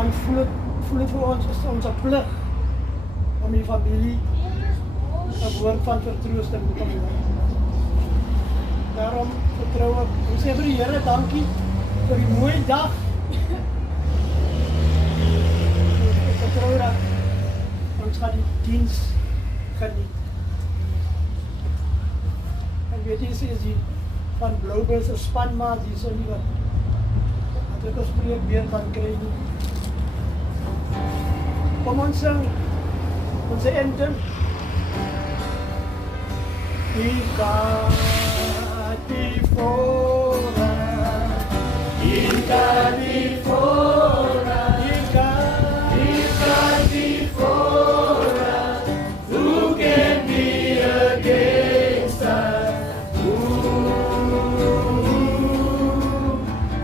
dan voel het vir ons is onze plig om die familie 'n woord van vertroosting te kan hoor. Daarom vertrou ek, ons sê vir die Here dankie vir die mooie dag. Ek vertrou dat ons gaan die diens geniet. En weet jy, sê die van Bloubuls 'n spanmaat hier so nie wat ek 'n spreekbeen van kry nie. Kom ons sing onze anthem. We've got before us, we've got before us, we've got before us. Who can be against us?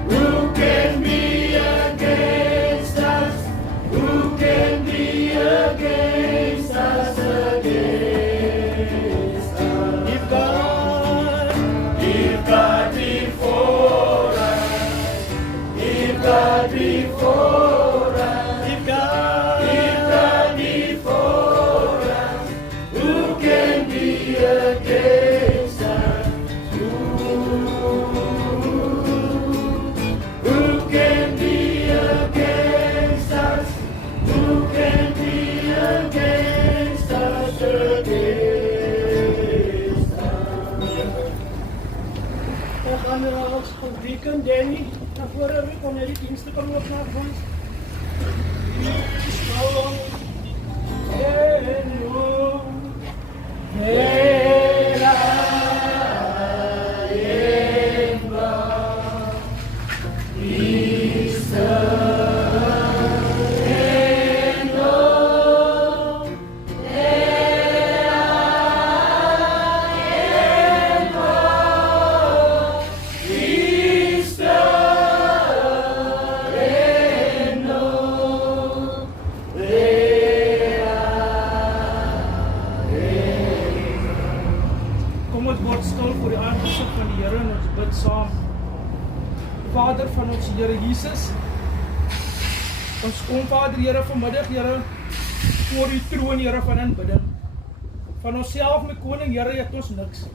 Who can be against us? Who can be against us against us? We've got before us, we've got before us, we've got before us. Who can be against us? Who can be against us? Who can be against us against us? We gaan er al ons weekend, Danny, naar voren we kon die diensten kan ook naar ons. Kom ons word stil voor die aangesig van die Here en ons bid saam. Vader van ons Here Jesus, ons kom Vader Here vanmiddag Here voor die troon Here van aanbidding. Van onsself my koning Here het ons niks.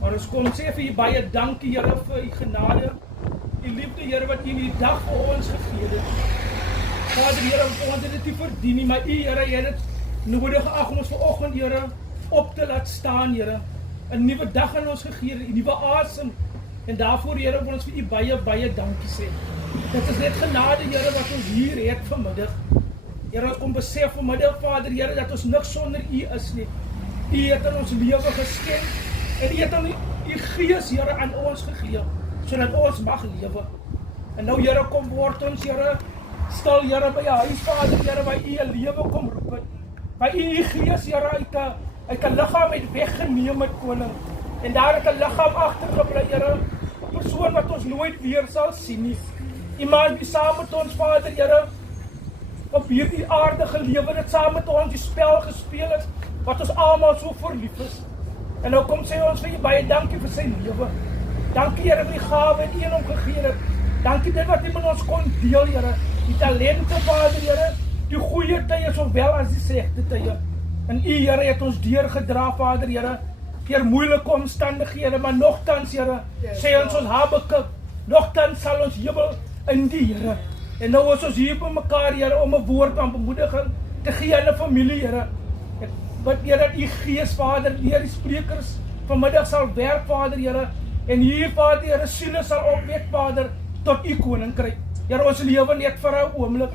Maar ons kom sê vir U baie dankie Here vir U genade, U liefde Here wat U in die dag vir ons gegee het. Vader Here, ons het dit nie verdien nie, maar U Here het dit nodig geag om ons vanoggend Here op te laat staan Here. 'n nuwe dag aan ons gegee, 'n nuwe asem. En daarvoor Here wil ons vir U baie dankie sê. Dit is net genade Here wat ons hier het vanmiddag. Here, ons kom besef vanmiddag Vader Here dat ons niks sonder U is nie. U het aan ons lewe geskenk en U het aan U Gees Here aan ons gegee sodat ons mag lewe. En nou Here, kom word ons Here stil Here by U huis Vader Here waar U 'n lewe kom roep het. Waar U Gees Here uit 'n liggaam het weggeneem het koning. En daar het 'n liggaam agtergebly Here, 'n persoon wat ons nooit weer sal sien nie. Iemand wie saam met ons Vader Here op hierdie aarde gelewe het, saam met ons die spel gespeel het wat ons almal so verlief is. En nou kom sê ons vir U baie dankie vir sy lewe. Dankie Here vir die gawe wat U aan hom gegee het. Dankie dit wat U met ons kon deel Here, die talente Vader Here, die goeie tye sowel as die slegte tye. En U Here het ons deurgedra Vader Here, deur moeilike omstandighede, maar nogtans Here, sê ons Habakuk, nogtans sal ons jubel in die Here. En nou is ons hier by mekaar Here om 'n woord van bemoediging te gee aan 'n familie Here. Ek bid Here dat U Gees Vader deur die sprekers vanmiddag sal werk Vader Here, en hier Vader Here siele sal opwek Vader tot U koninkryk. Here, ons lewe net vir 'n oomblik.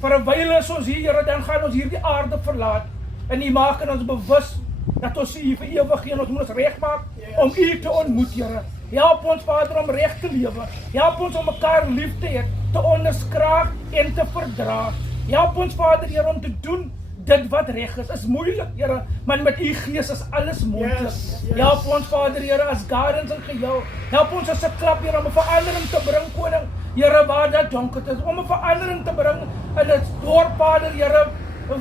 Vir 'n wyle is ons hier Here, dan gaan ons hierdie aarde verlaat. En U maak ons bewus dat ons U vir ewig en ons moet ons regmaak om U te ontmoet Here. Help ons Vader om reg te lewe. Help ons om mekaar lief te hê, te onderskraag en te verdra. Help ons Vader Here om te doen dit wat reg is moeilik Here, maar met U Gees is alles moontlik. Help ons Vader Here as gardens in geheel. Help ons as 'n klap Here om 'n verandering te bring koning. Here, waar dat donker is, om 'n verandering te bring in dit dorp Vader Here,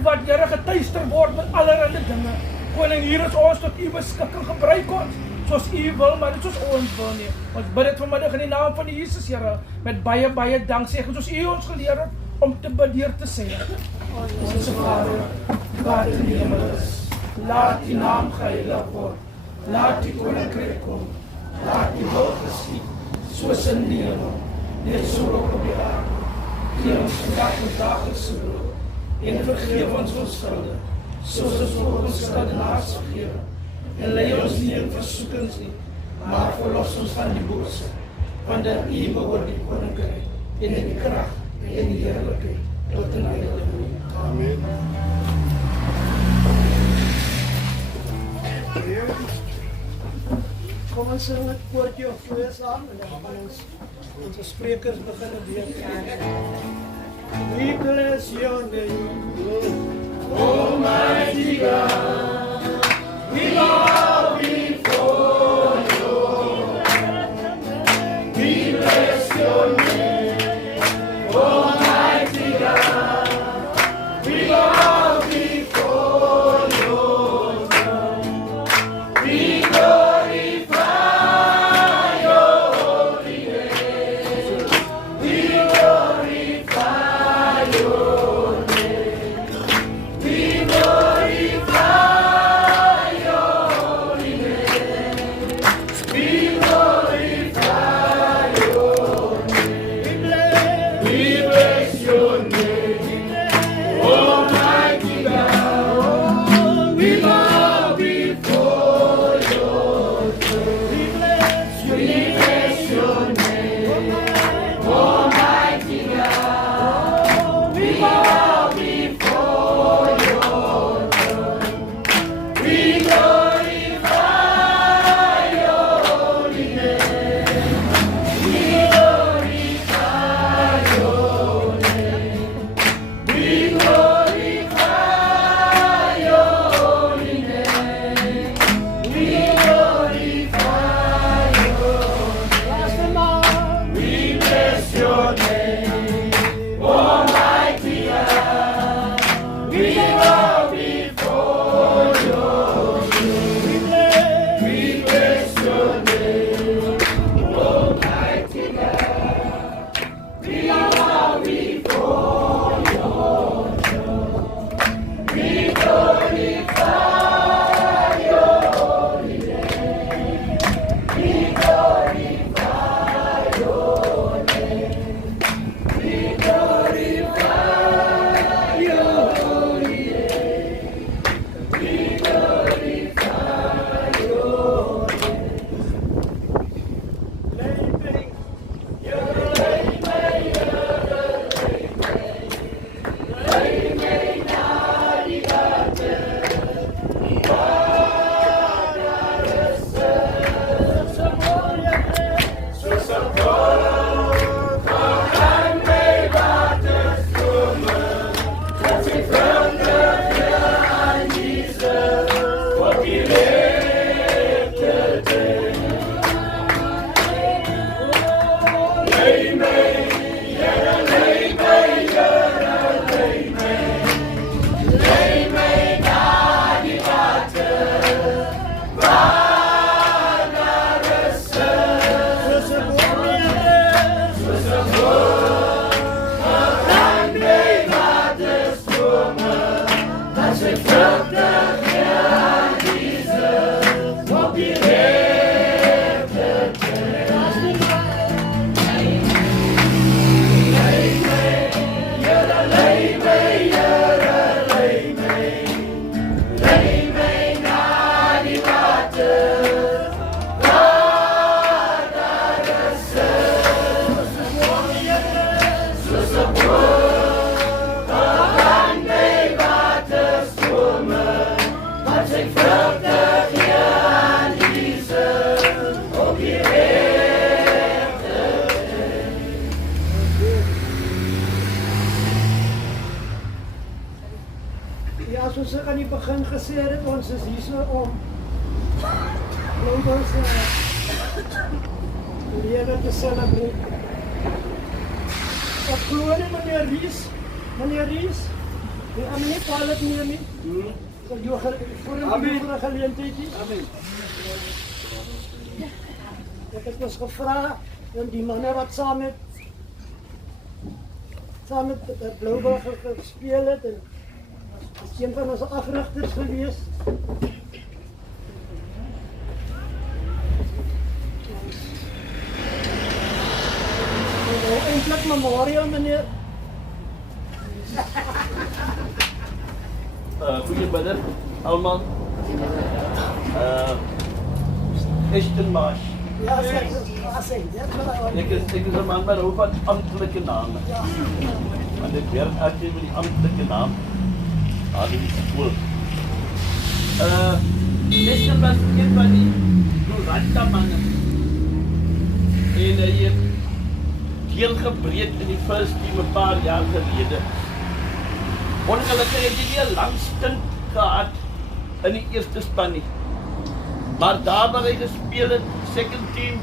wat Here getuister word met allerlei dinge. Koning, hier is ons tot U beskikking, gebruik ons soos U wil, maar nie soos ons wil nie. Ons bid dit vanmiddag in die naam van Jesus Here, met baie dank, sê soos U ons geleer het, om te bid deur te sê: Onse Vader, wat in die hemel is, laat die naam geheilig word, laat die koninkryk kom, laat die wil geskied, soos in die hemel, net so ook op die aarde. Gee ons vandag ons daglikse brood, en vergeef ons ons skulde, soos ons ook ons skuldenaars vergewe. En lei ons nie in versoekings nie, maar verlos ons van die bose, want aan U behoort die koninkryk, en die krag, en die heerlikheid, tot in eeuwigheid. Amen. Kom ons sing het koortjie of twee saam, en dan gaan onze sprekers beginnen weer. We bless your name, Almighty God. We bow before you. We bless your name, Almighty God. We bow before you. We glorify your holy name. We glorify your name. We glorify your holy name. We glorify your name. We bless your name, Almighty God. We bow before your throne. We bless your name, Almighty God. We bow before your throne. We glorify your holy name. We glorify your name. We glorify your holy name. We glorify your name. We bless your name, Almighty God. We bow before your throne. We bless your name, Almighty God. We bow before your throne. We glorify your holy name. We glorify your name. We glorify your holy name. We glorify your name. Ja, soos ek aan die begin gesê het, ons is hier so om ons lewe te celebreer. Ek glo nie meneer Ries, die ander nie val het nie. So jy voor een geleentheid. Amen. Ek het ons gevra, en die manne wat saam met saam met Blouwbal gespeel het en is een van ons afrigters gewees. Eindelijk memorial, meneer. Goedemiddag allemaal. Ashton Marsh. Ja, zeg. Ik is een man met een hoop ambtelijke namen. Want ik werk altijd met die ambtelijke naam aan die school. Ashton was een van die Duranta mannen. En hij heeft heel gebreed in die first team een paar jaar geleden. Ongelukkig heeft hij nie 'n lang stint gehad in die eerste span nie. Maar daar waar hy gespeel het, second team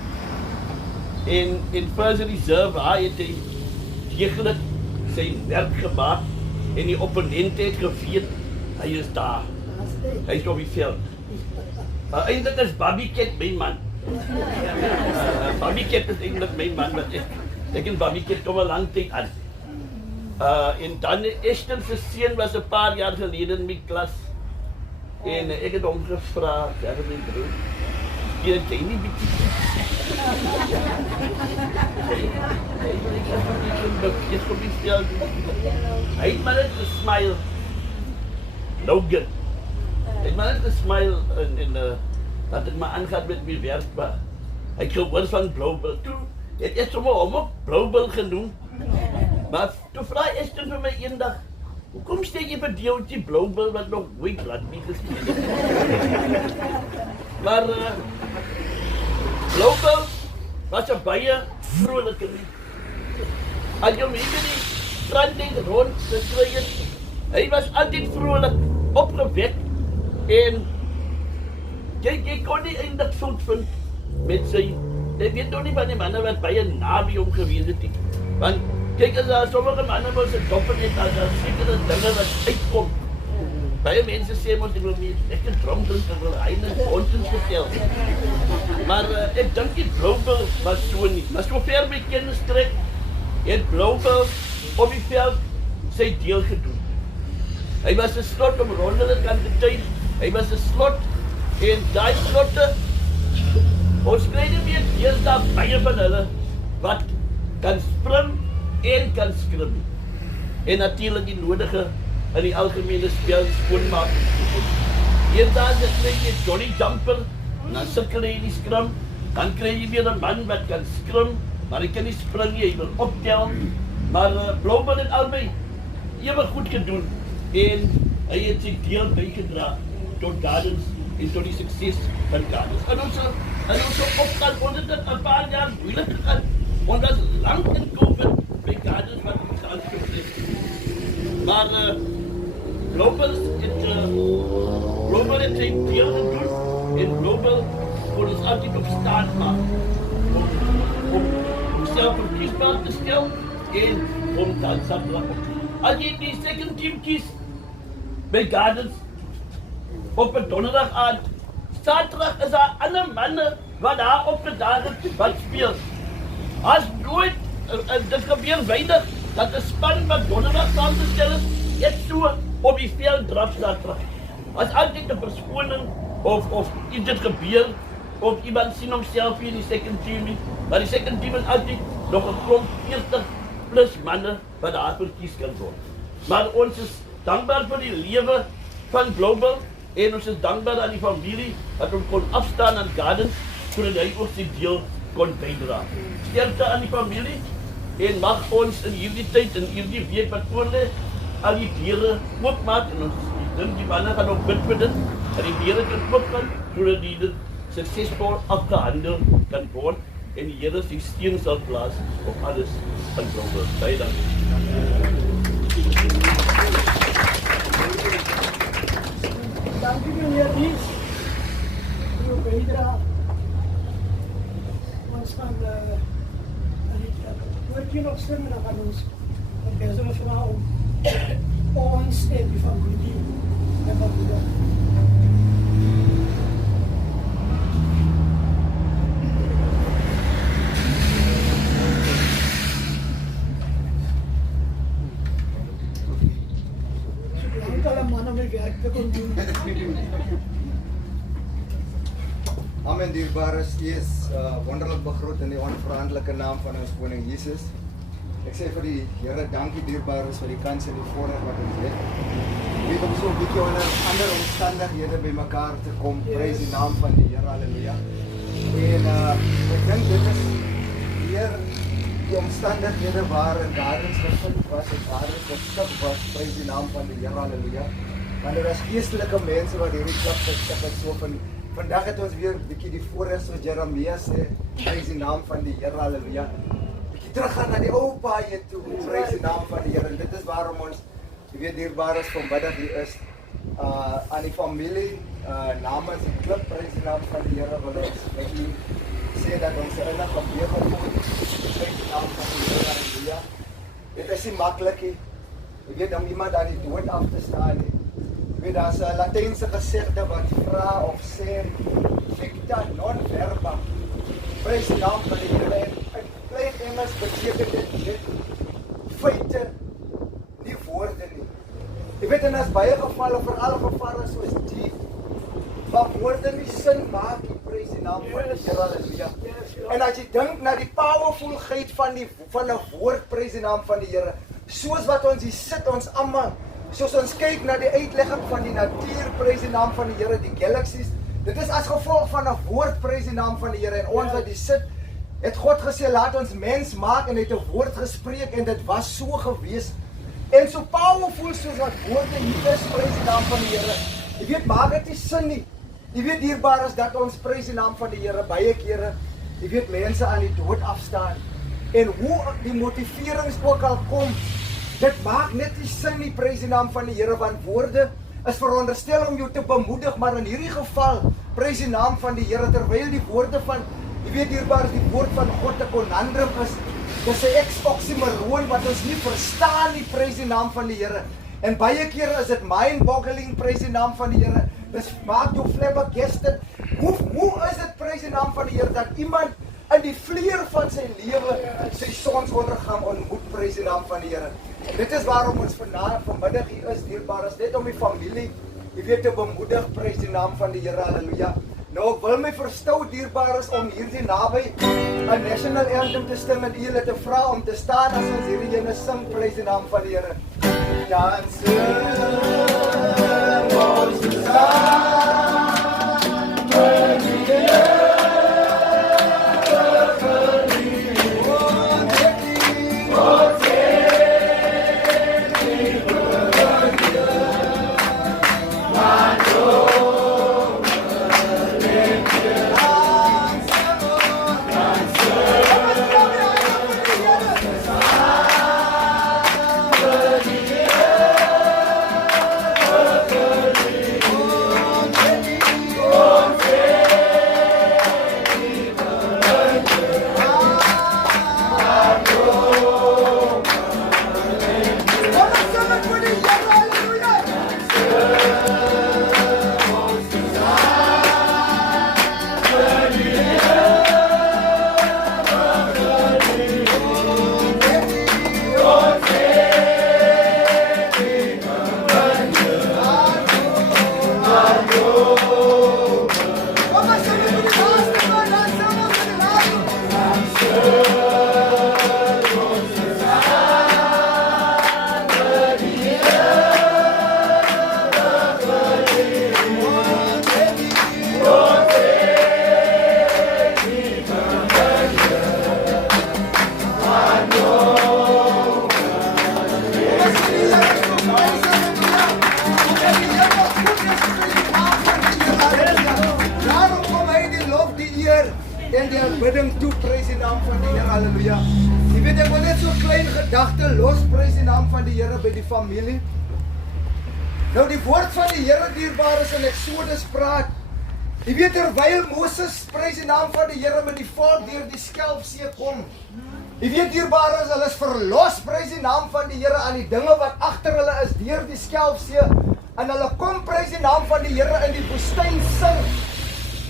in first reserve, hy het hy deeglik sy werk gemaak en die opponente het geweet, hy is daar. Hy is op die veld. Maar eindelijk is Bobby Cat my man. Bobby Cat is eindelijk my man, want ek en Bobby Cat kom 'n lang tyd aan. En dan Ashton se seun was 'n paar jaar gelede in my klas. En ek het hom gevra, ja, my broer, jy nie bietjie. Hy het maar net gesmile. Logan. Hy het maar net gesmile en dat ek maar aangaan met my werk, maar hy het gehoor van Blouwbal. Toe het ek sommer hom op Blouwbal genoem. Maar toe vra Ashton vir my eendag, hoekom steek jy vir deeltjie Blouwbal wat nog nooit rugby gespeel het? Maar Blouwbal was 'n baie vrolike mens. As jy hom hier by die strand net rond gekry het, hy was altyd vrolik, opgewek en jy kon nie eintlik fout vind met sy, jy weet nog nie van die manne wat baie naby hom gewees het nie. Want kyk, as daar sommige manne wat se dop het, as daar sekere dinge wat uitkom. Baie mense sê mos ek wil nie ek het dronk drink, ek wil heilig ontens vertel. Maar ek dink die Blouwbal was so nie. Maar so ver my kennis trek, het Blouwbal op die veld sy deel gedoen. Hy was 'n slot om rondele kant te tuin. Hy was 'n slot en daai slotte, ons kry nie meer deesdae baie van hulle wat kan spring en kan skrim. En natuurlik die nodige in die algemene spel skoonmaak. Hier daar kry jy Johnny Jumper, en dan sukkel hy in die skrim, dan kry jy weer 'n man wat kan skrim, maar hy kan nie spring nie, hy wil optel. Maar Blouwbal het albei ewig goed gedoen en hy het sy deel bygedra tot Gardens en tot die sukses van Gardens. En ons opgaan, ons het dit 'n paar jaar moeilik gegaan. Ons was lang in COVID by Gardens wat ons aangespreek. Maar Blouwbal het sy deel gedoen en Blouwbal kon ons altyd op staat maak om self verkiesbaar te stel en om dan Saterdag op. As jy die second team kies by Gardens op 'n donderdag aand, Saterdag is daar ander manne wat daar op die dagen wat speel. As nooit, dit gebeur weinig, dat 'n span wat donderdag saamgestel is, net so op die veld draf Saterdag. As altyd 'n verskoning of iets het gebeur, of iemand sien homself hier in die second team nie, maar die second team is altyd nog 'n klomp 40 plus manne wat daar verkies kan word. Maar ons is dankbaar vir die lewe van Blouwbal en ons is dankbaar aan die familie dat ons kon afstaan aan Gardens sodat hy ook sy deel kon bydra. Sterkte aan die familie en mag ons in hierdie tyd, in hierdie week wat voorlê, al die deure oopmaak en ons dink die manne gaan ook bid vir dit, dat die deure kan oopgaan sodat dit suksesvol afgehandel kan word en die Here sy steen sal plaas op alles van Blouwbal. Baie dankie. Dankie meneer Ries. Uw bijdrage. Ons gaan woordje nog stemmen, dan gaan ons deze mevrouw ons en die familie en wat we doen. Amen, dierbares. U is wonderlik begroet in die onveranderlike naam van ons koning Jesus. Ek sê vir die Here dankie dierbares vir die kans en die voorreg wat ons het. Weet om so 'n bietjie onder ander omstandighede by mekaar te kom. Prys die naam van die Here. Halleluja. En ek dink dit is weer die omstandighede waarin Gardens gevind was en Gardens geskik was. Prys die naam van die Here. Halleluja. Want daar is geestelike mense wat hierdie klip geskik het so van vandag het ons weer 'n bietjie die voorreg soos Jeremia sê, prys die naam van die Here, halleluja. Bietjie teruggaan na die ou paaie toe, prys die naam van die Here. En dit is waarom ons, jy weet, dierbares vanmiddag hier is. Aan die familie, namens die klip, prys die naam van die Here, wil ons met u sê dat ons innig gebed gaan doen, prys die naam van die Here, halleluja. Dit is nie maklik nie, jy weet, om iemand aan die dood af te staan nie. Weet, daar is 'n Latynse gesegde wat vra of sê, ficta non verba. Prys die naam van die Here. In klein Engels beteken dit feite, nie woorde nie. Jy weet, en as baie gevalle, veral gevalle soos die, waar woorde nie sin maak, jy prys die naam van die Here, halleluja. En as jy dink na die powerfulheid van 'n woord, prys die naam van die Here, soos wat ons hier sit, ons almal, soos ons kyk na die uitlegging van die natuur, prys die naam van die Here, die galaksies, dit is as gevolg van 'n woord, prys die naam van die Here, en ons wat hier sit, het God gesê, laat ons mens maak, en het 'n woord gespreek, en dit was so gewees, en so powerful soos wat woorde hier is, prys die naam van die Here. Jy weet, maak dit nie sin nie. Jy weet, dierbaar is dat ons prys die naam van die Here baie kere, jy weet, mense aan die dood afstaan, en hoe die motiverings ook al kom, dit maak net nie sin nie, prys die naam van die Here, want woorde is veronderstel om jou te bemoedig, maar in hierdie geval, prys die naam van die Here, terwyl die woorde van, jy weet dierbaar is die woord van God 'n conundrum is, dis 'n oxymoron wat ons nie verstaan nie, prys die naam van die Here. En baie kere is dit mind-boggling, prys die naam van die Here. Dis maak jou flabbergasted. Hoe is dit, prys die naam van die Here, dat iemand in die vleuer van sy lewe sy sonsondergang ontmoet, prys die naam van die Here. En dit is waarom ons vanmiddag hier is, dierbaar is, net om die familie, jy weet, te bemoedig, prys die naam van die Here, halleluja. Nou, ek wil my verstout, dierbaar is, om hierdie naby 'n national anthem te sing en julle te vra om te staan as ons hierdie ene sing, prys die naam van die Here. Danse ons saam vir die Here. En die aanbidding toe, prys die naam van die Here, halleluja. Jy weet, ek wil net so klein gedagte los, prys die naam van die Here by die familie. Nou die woord van die Here dierbaar is in Exodus praat. Jy weet, terwyl Moses, prys die naam van die Here, met die volk deur die Skelfsee kom. Jy weet, dierbaar is, hulle is verlos, prys die naam van die Here, aan die dinge wat agter hulle is deur die Skelfsee. En hulle kom, prys die naam van die Here, in die woestyn sing.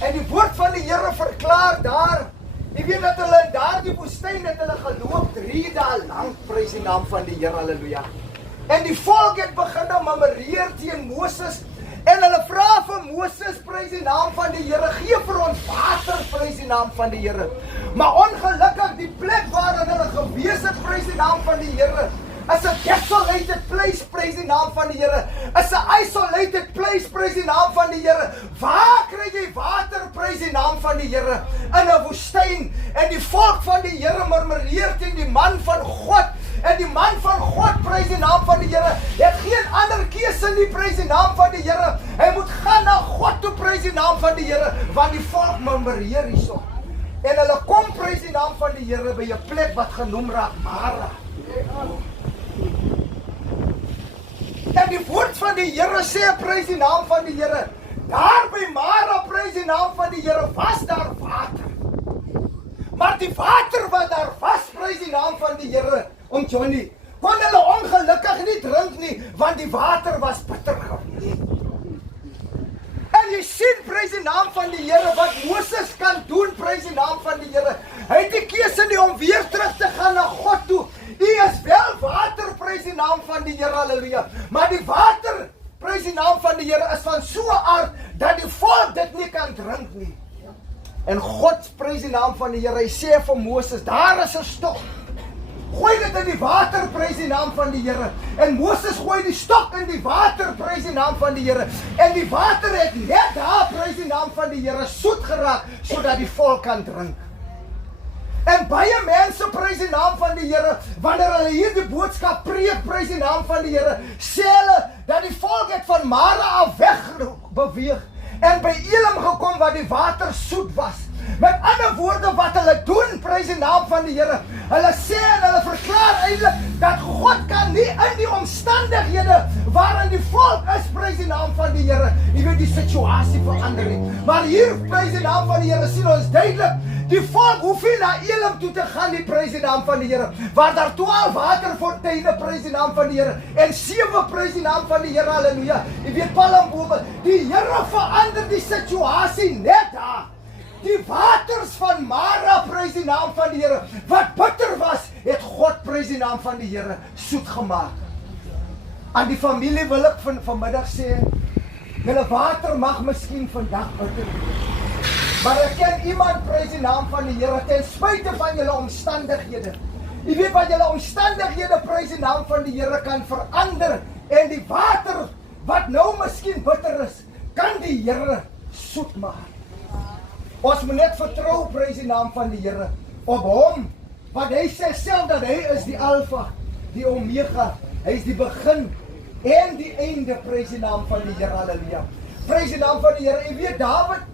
En die woord van die Here verklaar daar, jy weet dat hulle in daardie woestyn het hulle geloop 3 dae lank, prys die naam van die Here, halleluja. En die volk het begin murmureer teen Moses En hulle vra vir Moses, prys die naam van die Here, gee vir ons water, prys die naam van die Here. Maar ongelukkig die plek waarin hulle gewees het, prys die naam van die Here, is 'n desolated place, prys die naam van die Here. Is 'n isolated place, prys die naam van die Here. Waar kry jy water, prys die naam van die Here? In 'n woestyn. En die volk van die Here murmureer teen die man van God. En die man van God, prys die naam van die Here, het geen ander keuse nie, prys die naam van die Here. Hy moet gaan na God toe, prys die naam van die Here, want die volk murmureer hierso. En hulle kom, prys die naam van die Here, by 'n plek wat genoem raak Mara. En die woord van die Here sê, prys die naam van die Here, daar by Mara, prys die naam van die Here, was daar water. Maar die water wat daar was, prys die naam van die Here, Johnny, kon hulle ongelukkig nie drink nie, want die water was bitter geweest. En jy sien, prys die naam van die Here, wat Moses kan doen, prys die naam van die Here. Hy het die keuse nie om weer terug te gaan na God toe. U is wel water, prys die naam van die Here, halleluja. Maar die water, prys die naam van die Here, is van so 'n aard, dat die volk dit nie kan drink nie. En God, prys die naam van die Here, hy sê vir Moses, daar is 'n stok. Gooi dit in die water, prys die naam van die Here. En Moses gooi die stok in die water, prys die naam van die Here. En die water het net daar, prys die naam van die Here, soet geraak, sodat die volk kan drink. En baie mense, prys die naam van die Here, wanneer hulle hierdie boodskap preek, prys die naam van die Here, sê hulle, dat die volk het van Mara af weg beweeg, en by Elim gekom, waar die water soet was. Met ander woorde, wat hulle doen, prys die naam van die Here, hulle sê en hulle verklaar eintlik, dat God kan nie in die omstandighede, waarin die volk is, prys die naam van die Here, jy weet die situasie verander nie. Maar hier, prys die naam van die Here, sien ons duidelik, die volk hoef nie na Elim toe te gaan nie, prys die naam van die Here, waar daar 12 waterfonteine, prys die naam van die Here, en 7, prys die naam van die Here, halleluja, jy weet palmbome, die Here verander die situasie net daar. Die waters van Mara, prys die naam van die Here, wat bitter was, het God, prys die naam van die Here, soet gemaak. Aan die familie wil ek vanmiddag sê, julle water mag miskien vandag bitter wees, maar ek ken iemand, prys die naam van die Here, ten spyte van julle omstandighede. Jy weet wat julle omstandighede, prys die naam van die Here, kan verander, en die water, wat nou miskien bitter is, kan die Here soet maak. Ons moet net vertrou, prys die naam van die Here, op hom, want hy sê self dat hy is die Alpha, die Omega, hy is die begin en die einde, prys die naam van die Here, halleluja. Prys die naam van die Here. Jy weet Dawid,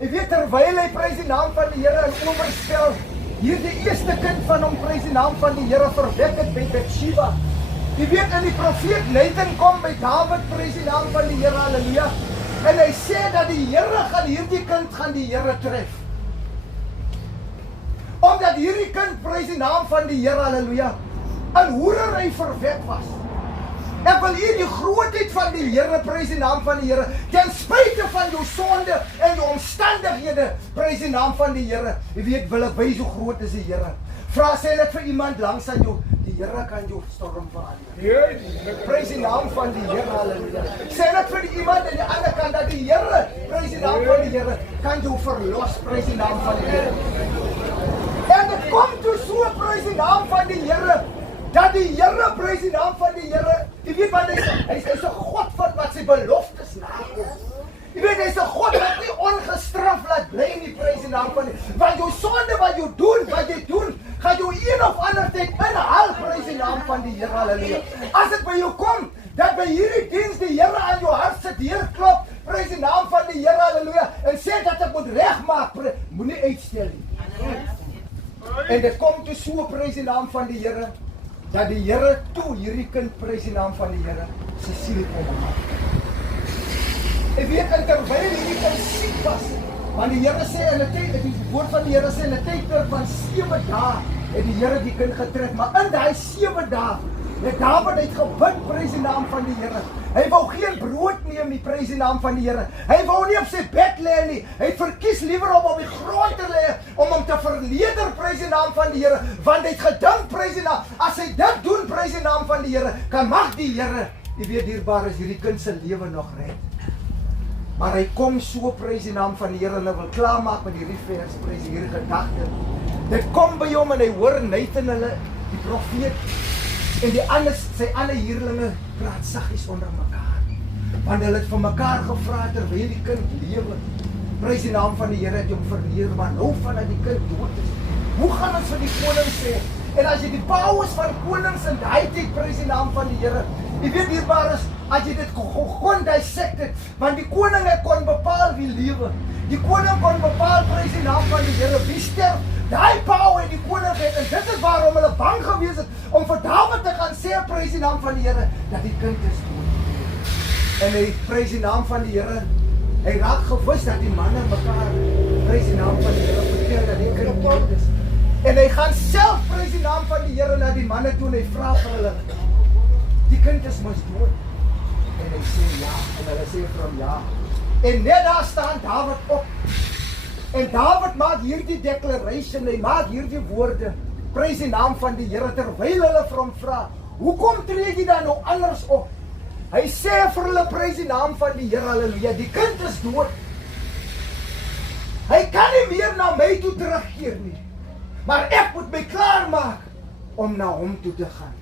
jy weet terwyl hy prys die naam van die Here in oorspel, hier die eerste kind van hom, prys die naam van die Here, verwek het by Bathsheba. Jy weet in die profeet Nathan kom by Dawid, prys die naam van die Here, halleluja. En hy sê dat die Here gaan hierdie kind gaan die Here tref. Omdat hierdie kind, prys die naam van die Here, halleluja, in hoerery verwek was. Ek wil hier die grootheid van die Here, prys die naam van die Here, ten spyte van jou sonde en jou omstandighede, prys die naam van die Here. Jy weet, wil ek wys hoe groot is die Here. Vra sê net vir iemand langs aan jou, die Here kan jou storm verander. Prys die naam van die Here, halleluja. Sê net vir die iemand aan die ander kant, dat die Here, prys die naam van die Here, kan jou verlos, prys die naam van die Here. En dit kom toe so, prys die naam van die Here, dat die Here, prys die naam van die Here, jy weet wat hy is 'n God wat sy beloftes nakom. Jy weet, hy is 'n God wat nie ongestraf laat bly nie, prys die naam van die Here. Want jou sonde wat jy doen, gaan jou een of ander tyd inhaal, prys die naam van die Here, halleluja. As dit by jou kom, dat by hierdie diens die Here aan jou hart se deur klop, prys die naam van die Here, halleluja, en sê dat ek moet regmaak, moenie uitstel nie. En dit kom toe so, prys die naam van die Here, dat die Here toe hierdie kind, prys die naam van die Here, sy siel kom maak. Ek weet, en terwyl hierdie kind siek was, want die Here sê in 'n tyd, die woord van die Here sê in 'n tydperk van 7 dae, het die Here die kind getref, maar in daai 7 dae, het Dawid het gebid, prys die naam van die Here. Hy wou geen brood neem nie, prys die naam van die Here. Hy wou nie op sy bed lê nie. Hy verkies liewer om op die grond te lê, om hom te verneder, prys die naam van die Here, want hy het gedink, prys die naam, as hy dit doen, prys die naam van die Here, kan mag die Here, jy weet dierbaar is, hierdie kind se lewe nog red. Maar hy kom so, prys die naam van die Here, en hy wil klaarmaak met hierdie vers, prys die Here gedagte. Dit kom by hom en hy hoor Nathan hulle, die profeet, en die ander, sy ander huurlinge praat saggies onder mekaar. Want hulle het vir mekaar gevra terwyl die kind lewe. Prys die naam van die Here, het hom verneer, maar nou vandat die kind dood is. Hoe gaan ons vir die koning sê? En as jy die pauwes van konings in die tyd, prys die naam van die Here, jy weet hierbaar is, as jy dit gewoon dissect het, want die koning kon bepaal wie lewe. Die koning kon bepaal, prys die naam van die Here, wie sterf. Die pauw en die koning het, en dit is waarom hulle bang gewees het, om vir Dawid te gaan sê, prys die naam van die Here, dat die kind is dood. En hy prys die naam van die Here, hy raak gewus dat die manne mekaar, prys die naam van die Here, vertel dat die kind dood is. En hy gaan self, prys die naam van die Here, na die manne toe, en hy vraag vir hulle, die kind is mos dood. En hy sê ja, en hulle sê vir hom ja. En net daar staan Dawid op. En Dawid maak hierdie declaration, hy maak hierdie woorde, prys die naam van die Here, terwyl hulle vir hom vra, hoekom tree jy dan nou anders op? Hy sê vir hulle, prys die naam van die Here, halleluja, die kind is dood. Hy kan nie meer na my toe terugkeer nie, maar ek moet my klaarmaak om na hom toe te gaan.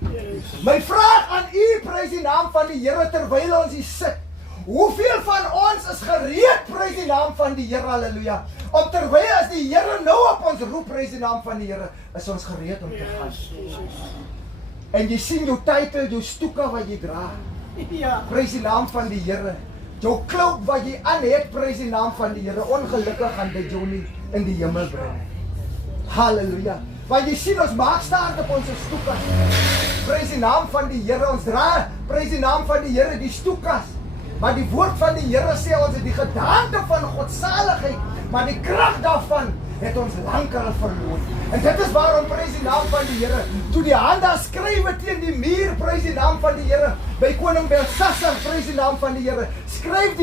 My vraag aan u, prys die naam van die Here, terwyl ons hier sit, hoeveel van ons is gereed, prys die naam van die Here, halleluja, om terwyl as die Here nou op ons roep, prys die naam van die Here, is ons gereed om te gaan. En jy sien jou titel, jou stoeka wat jy dra, prys die naam van die Here, jou klou wat jy aan het, prys die naam van die Here, ongelukkig gaan dit jou nie in die hemel bring. Halleluja. Want jy sien, ons maak staart op ons stoekas. Prys die naam van die Here, ons dra, prys die naam van die Here, die stoekas. Maar die woord van die Here sê ons het die gedaante van godsaligheid, maar die krag daarvan het ons lankal verloor. En dit is waarom, prys die naam van die Here, toe die hande skrywe teen die muur, prys die naam van die Here, by koning Belshazzar, prys die naam van die Here, skryf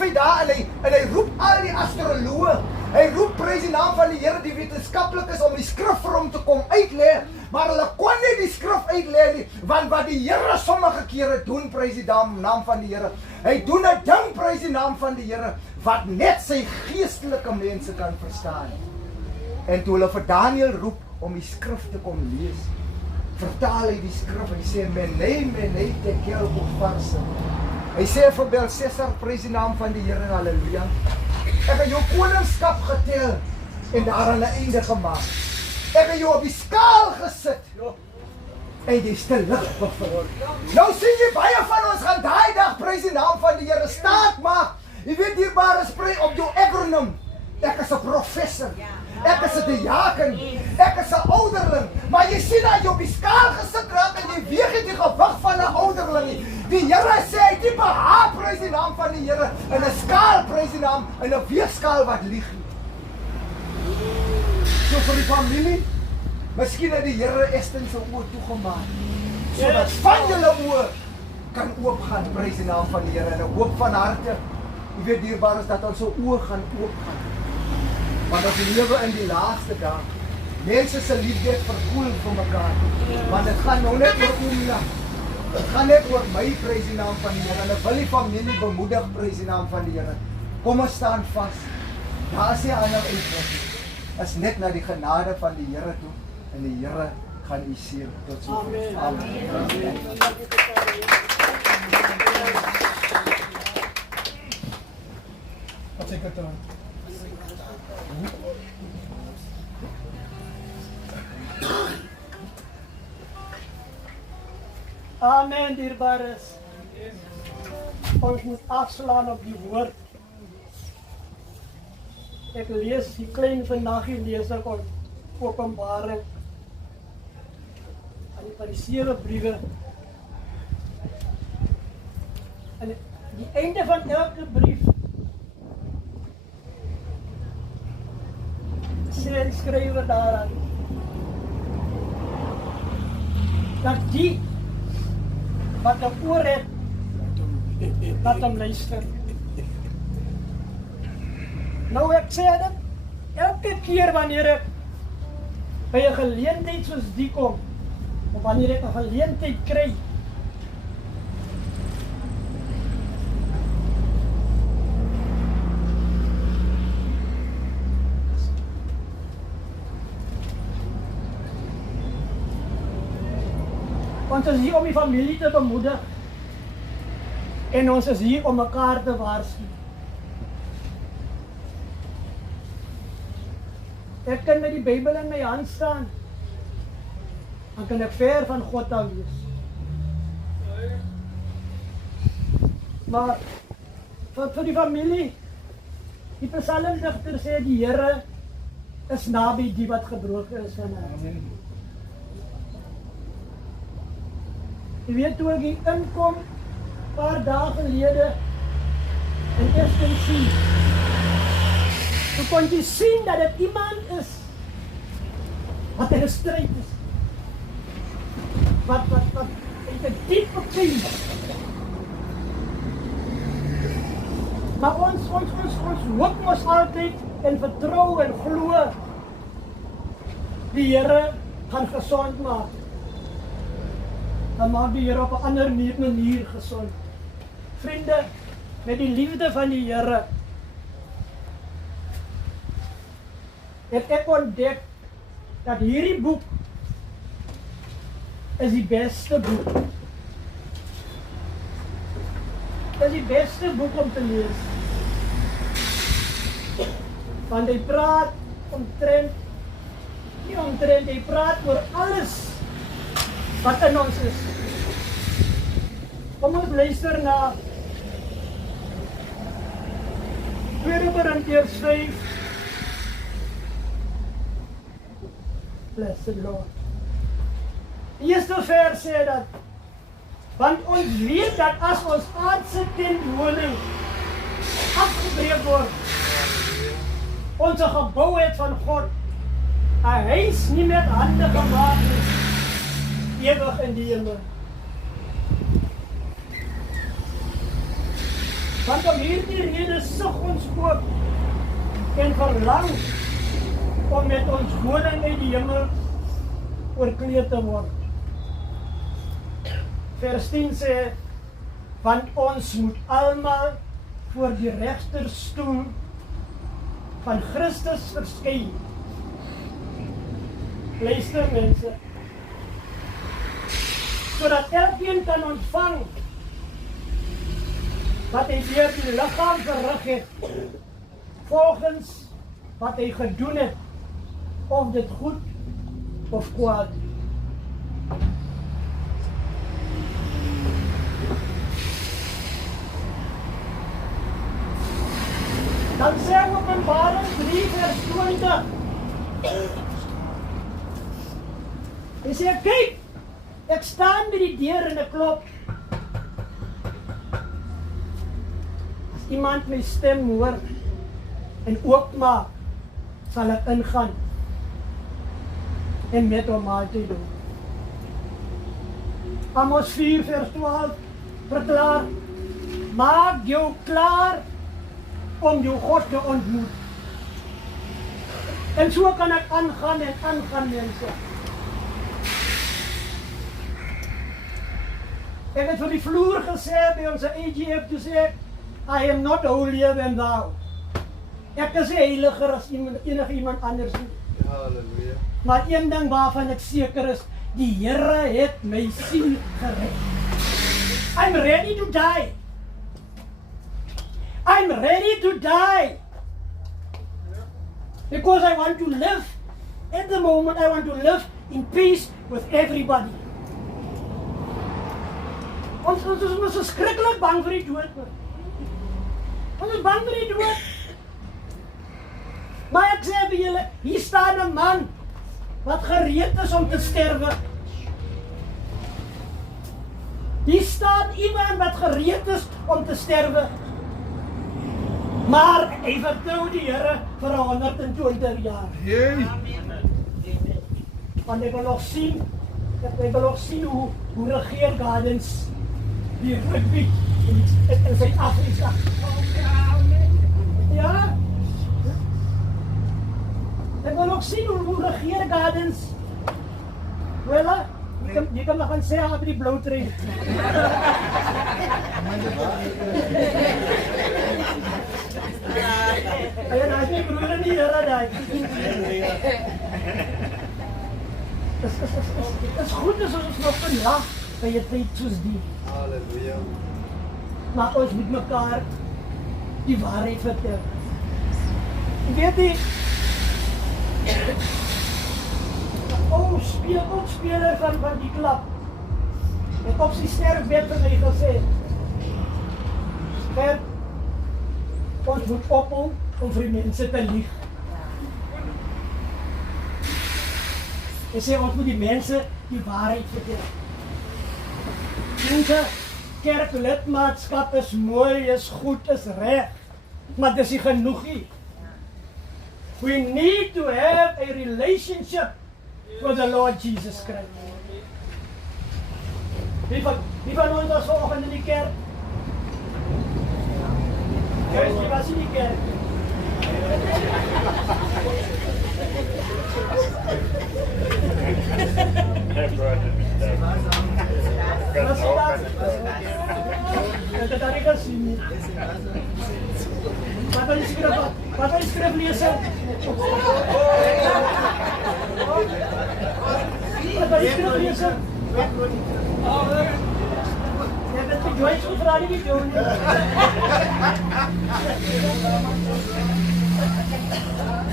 hy daar, en hy roep al die astrologe, hy roep, prys die naam van die Here, die wetenskaplikes, om die skrif vir hom te kom uitleer, maar hulle kon nie die skrif uitleer nie, want wat die Here sommige kere doen, prys die naam van die Here, hy doen 'n ding, prys die naam van die Here, wat net sy geestelike mense kan verstaan. En toe hulle vir Daniel roep om die skrif te kom lees, vertaal hy die skrif, hy sê, menei tekel upharsin. Hy sê vir Belshazzar, prys die naam van die Here, halleluja, ek het jou koningskap getel, en daar aan 'n einde gemaak. Ek het jou op die skaal gesit, en jy is te lig bevind. Nou sien jy, baie van ons gaan daai dag, prys die naam van die Here, staat maak. Jy weet hierbaar is prys op jou agronom. Ek is 'n professor, ek is 'n diaken, ek is 'n ouderling, maar jy sien dat jy op die skaal gesit raak, en jy weeg nie die gewig van 'n ouderling nie. Die Here sê, hy die behaag, prys die naam van die Here, in 'n skaal, prys die naam, in 'n weegskaal wat lieg nie. So vir die familie, miskien het die Here Esther se oë toegemaak, sodat van julle oë kan oopgaan, prys die naam van die Here, en 'n hoop van harte. Jy weet dierbaar is dat ons oë gaan oopgaan. Want ons lewe in die laaste dag. Mense se liefde verkoel vir mekaar. Want dit gaan nou net oor Oomla. Dit gaan net oor my, prys die naam van die Here. En ek wil die familie bemoedig, prys die naam van die Here. Kom ons staan vas. Daar is nie ander uitweg. Is net na die genade van die Here toe. En die Here gaan u seën tot so. Amen. Wat sê ek dan? Amen, dierbares. Ons moet afslaan op die woord. Ek lees die klein vandagie, lees ek op Openbaring aan die 7 briewe. En die einde van elke brief sê die skrywer daaraan dat die wat 'n oor het, laat hom luister. Nou ek sê dit elke keer wanneer ek by 'n geleentheid soos die kom, of wanneer ek 'n geleentheid kry, Ons is hier om die familie te bemoedig. En ons is hier om mekaar te waarsku. Ek kan met die Bybel in my hand staan. Dan kan ek ver van God af wees. Maar vir die familie, die psalmdigter sê die Here is naby die wat gebroken is van hart. Jy weet toe ek hier inkom, paar dae gelede, en eerst sien, toe kon jy sien dat dit iemand is, wat in 'n stryd is, wat in 'n diepe pyn. Maar ons hoop mos altyd en vertrou en glo die Here gaan gesond maak. Dan maak die Here op 'n ander manier gesond. Vriende, met die liefde van die Here het ek ontdek dat hierdie boek is die beste boek. Dit is die beste boek om te lees. Want hy praat hy praat oor alles wat in ons is. Kom ons luister na 2 Korintiërs 5. Bless the Lord. Die eerste vers sê dat, want ons weet dat as ons aardse tentwoning afgebreek word, ons 'n gebou het van God, 'n huis nie met hande gemaak is, ewig in die hemel. Want om hierdie rede sug ons ook en verlang om met ons woning in die hemel oorkleed te word. Vers 10 sê, want ons moet almal voor die regterstoel van Christus verskyn. Luister mense, sodat elkeen kan ontvang wat hy deur die liggaam verrig het, volgens wat hy gedoen het, of dit goed of kwaad. Dan sê Openbaring 3 vers 20. Hy sê, kyk, ek staan by die deur en ek klop. As iemand my stem hoor en oopmaak, sal ek ingaan en met hom maaltyd doen. Amos 4 vers 12 verklaar, maak jou klaar om jou God te ontmoet. En so kan ek aangaan en aangaan, mense. Ek het vir die vloer gesê by ons AGF, toe sê ek, I am not holier than thou. Ek is heiliger as enige iemand anders. Halleluja. Maar een ding waarvan ek seker is, die Here het my siel gered. I'm ready to die. I'm ready to die. Because I want to live. At the moment I want to live in peace with everybody. Ons is verskriklik bang vir die dood. Ons is bang vir die dood. Maar ek sê vir julle, hier staan 'n man wat gereed is om te sterwe. Hier staan iemand wat gereed is om te sterwe. Maar hy vertrou die Here vir 120 jaar. Want ek wil nog sien, hoe regeer Gardens die rugby in Suid-Afrika. Ja? Ek wil nog sien hoe regeer Gardens. Wel, jy kan nog gaan sê aan die blou tree. Ayan, as my broer nie Here daai. Dit is goed as ons nog kan lag. by 'n tyd soos die. Halleluja. Maar ons moet mekaar die waarheid vertel. Weet jy, speler van die klub, het op sy sterfbed vir my gesê, Gert, ons moet ophou om vir die mense te lieg. Hy sê, ons moet die mense die waarheid vertel. Mense, kerklidmaatskap is mooi, is goed, is reg, maar dis nie genoeg nie. We need to have a relationship with the Lord Jesus Christ. Wie van ons was vanoggend in die kerk? Wie was in die kerk? Was jy daar? Dat ik het zien. Wat wil je schrijven lezen? Wat wil je schrijven lezen? Je bent de Joyce van Ferrari niet doen.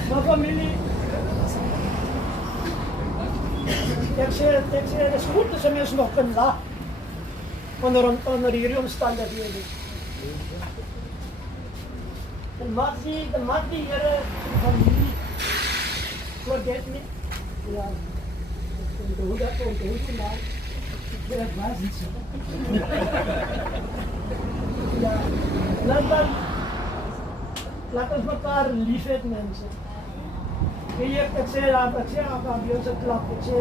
Maar familie. Ik zeg, het is goed dat ze mensen nog kunnen lachen. Onder hierdie omstandighede. Dan mag die Here familie forget nie. Ja. Onthou vandaag. Dat was niet zo. Ja. Laat ons mekaar lief hê, mense. Ek sê aan die ons klap, ek sê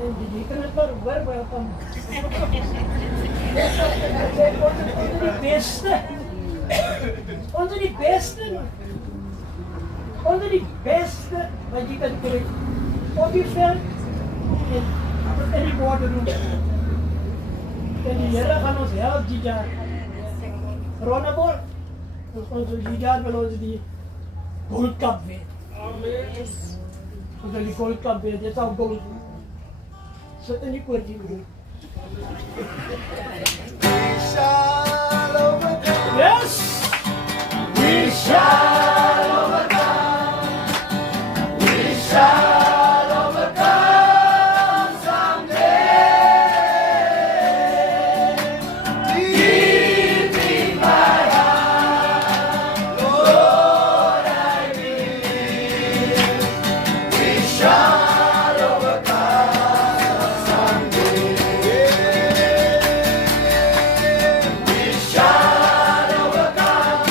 en die kan het maar hoor van. Ons die beste. Ons die beste. Ons die beste wat jy kan kry. Op die veld en die boardroom. En die Here gaan ons help die jaar. Ronabor. Ons die jaar wil ons die Gold Cup wen. Amen. Ons die Gold Cup wen. Dit sal gold. Sit in die koortjie. We shall overcome. Yes! We shall overcome. We shall overcome someday. Deep in my heart, Lord, I believe we shall overcome someday. We shall overcome.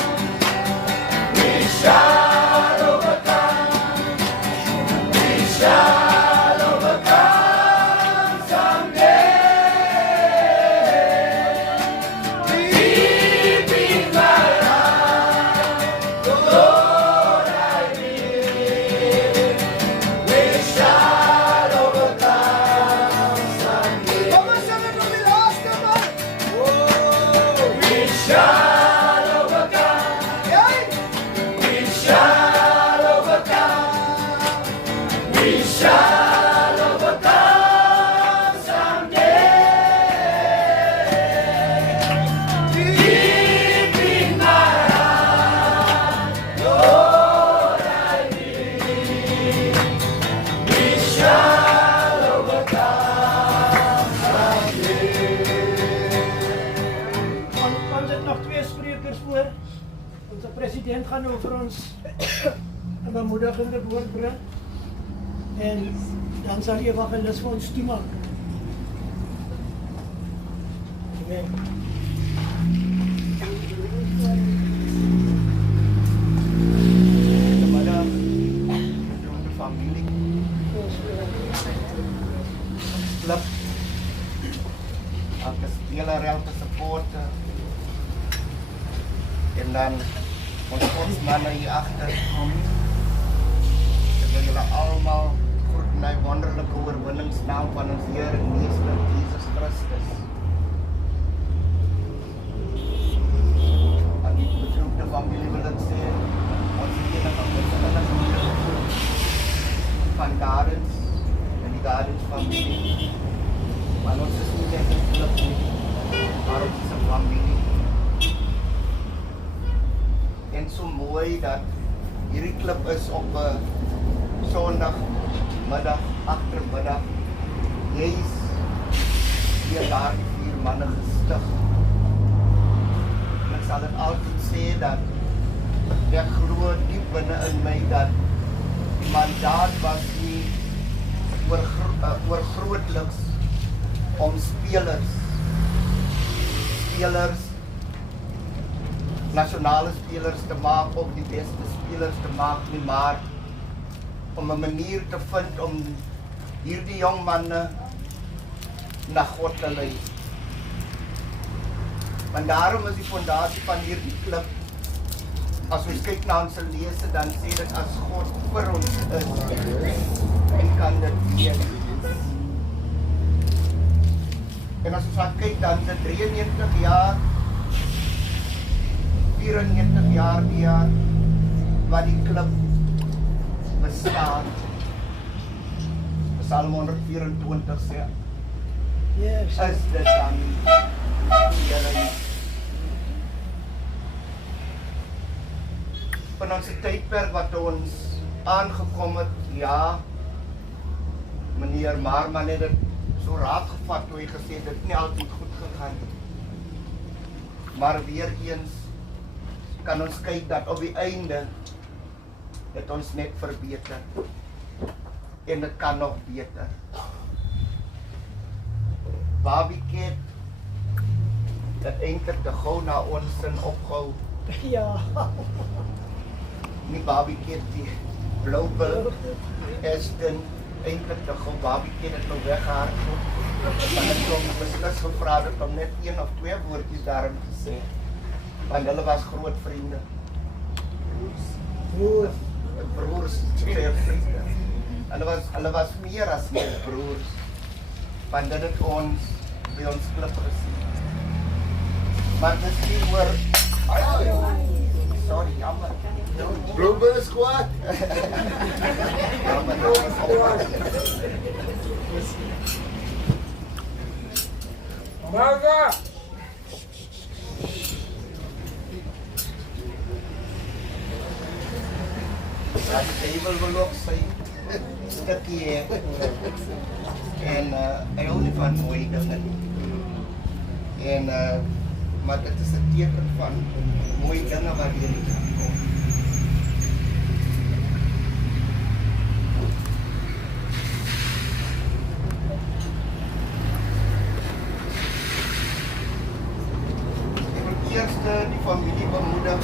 We shall overcome. We shall overcome someday. Deep in my heart, Lord, I believe we shall overcome someday. Kom ons sing dit op die laaste man. Oh, we shall overcome. We shall overcome. We shall overcome someday. Deep in my heart, Lord, I believe we shall overcome someday. Ons het nog 2 sprekers voor. Onze president gaan nou vir ons 'n bemoedigende woord bring. En dan sal die evangelis vir ons toemaak. Amen. Kepada de familie, klub, elke speler, elke supporter, en dan ons sportsmannen hier achter. Ik wil jullie allemaal groet in die wonderlijke oorwinningsnaam van ons Heer en Meester Jesus Christus. Aan die betroefde familie wil ik zeggen, ons enige groep van Gardens en die Gardens familie, van dat hierdie klip is op 'n Sondagmiddag, agtermiddag. Jy's hier daar 4 manne gestig. En ek sal dit altyd sê dat ek glo diep binne in my dat die mandaat was nie oor grootliks om spelers, nasionale spelers te maak of die beste spelers te maak nie, maar om 'n manier te vind om hierdie jong manne na God te lei. Want daarom is die fondasie van hierdie klub, as ons kyk na ons lese, dan sê dit as God vir ons is, wie kan dit teen? En as ons gaan kyk, dan is dit 93 jaar, 94 jaar die jaar, wat die klub bestaan. Psalm 124 sê, Yes. is dit dan Here. Van ons tydperk wat ons aangekom het, ja, meneer Marman het dit so raad gevat toe hy gesê dit het nie altyd goed gegaan nie. Maar weer eens kan ons kyk dat op die einde het ons net verbeter. En dit kan nog beter. Barbie Kid het eintlik te gou na ons sin opgehou. Ja. Nie Barbie Kid die Blauwbil is dan eintlik te gou. Barbie Kid het nou weggehardloop. En ek het hom beslis gevra dat om net 1 of 2 woordjies daarom te sê. Want hulle was groot vriende. Broers, 2 vriende. Hulle was meer as net broers. Want dit het ons by ons klip gesien. Maar miskien oor... Sorry, jammer. Blauwbil is kwaad. Jammer, nou is kwaad. Marga! Ja, die table wil ook sy stukkie hê. En hy hou nie van mooi dinge nie. En maar dit is 'n teken van mooi dinge wat hier kom. Ek wil eers die familie bemoedig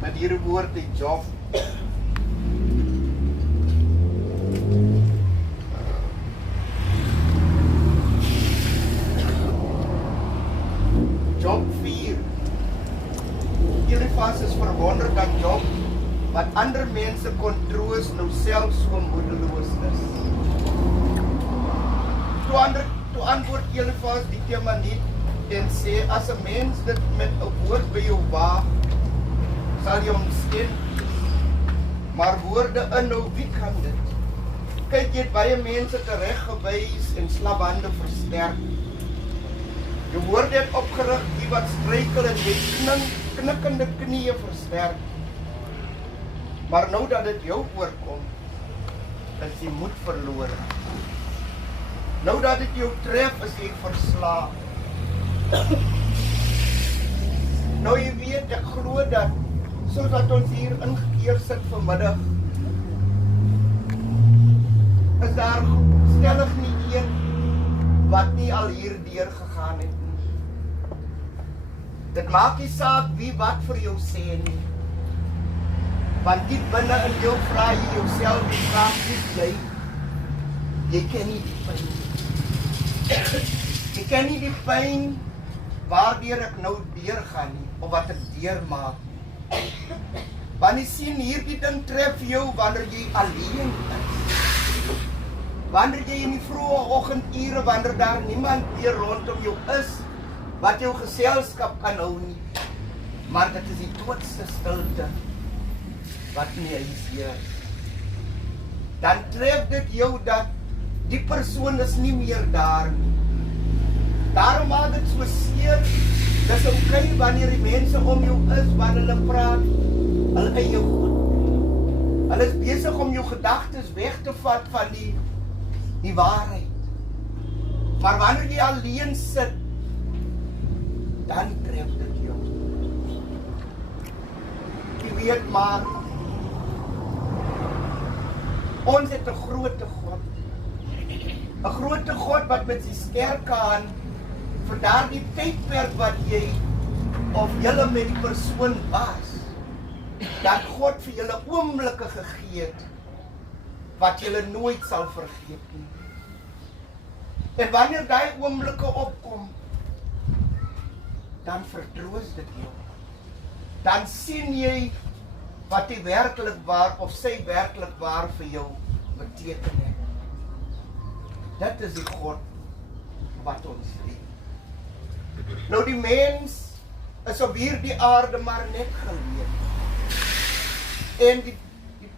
met hierdie woord die Job. Job 4. Elifas is verwonderd dat Job, wat ander mense kon troos, nou self so moedeloos is. Toe antwoord Elifas die Temaniet en sê, as 'n mens dit met 'n woord by jou waag, sal jy hom sken. Maar woorde inhou, wie kan dit? Kyk, jy het baie mense tereggewys en slaphande versterk. Jou woorde het opgerig die wat struikel en jy knikkende knieë versterk. Maar nou dat dit jou oorkom, is jy moed verloor. Nou dat dit jou tref, is jy verslaaf. Nou jy weet, ek glo dat soos wat ons hier ingekeer sit vanmiddag, is daar stellig nie een wat nie al hier deur gegaan het nie. Dit maak nie saak wie wat vir jou sê nie. Want diep binne in jou vra jy jouself die vraag, jy ken nie die pyn. Jy ken nie die pyn waardeur ek nou deurgaan nie, of wat ek deurmaak. Want jy sien, hierdie ding tref jou wanneer jy alleen is. Wanneer jy in die vroeë oggendure, wanneer daar niemand meer rondom jou is, wat jou geselskap kan hou nie. Maar dit is die doodste stilte, wat nie huisheer. Dan tref dit jou dat die persoon is nie meer daar nie. Daarom maak dit so seer, Dis okay wanneer die mense om jou is, wanneer hulle praat, hulle eie goed. Hulle is besig om jou gedagtes weg te vat van die waarheid. Maar wanneer jy alleen sit, dan tref dit jou. Jy weet maar, ons het 'n groot God. 'n Groot God wat met sy sterke hand vir daardie tydperk wat jy of julle met die persoon was, dat God vir julle oomblikke gegee het wat julle nooit sal vergeet nie. En wanneer daai oomblikke opkom, dan vertroos dit jou. Dan sien jy wat hy werklik waar of sy werklik waar vir jou beteken het. Dit is die God wat ons dien. Nou die mens is op hierdie aarde maar net geleef. En die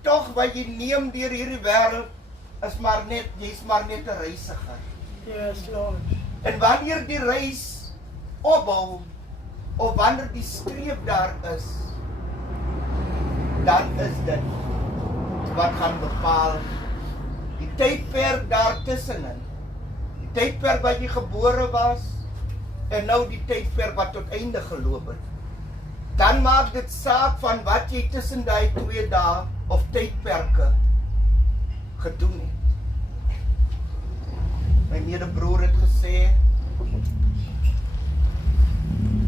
tog wat jy neem deur hierdie wêreld is maar net, jy's maar net 'n reisiger. Yes, Lord. En wanneer die reis opbou, of wanneer die streep daar is, dan is dit wat gaan bepaal die tydperk daartussenin. Die tydperk wat jy gebore was, en nou die tydperk wat tot einde geloop het. Dan maak dit saak van wat jy tussen daai 2 dae of tydperke gedoen het. My medebroer het gesê,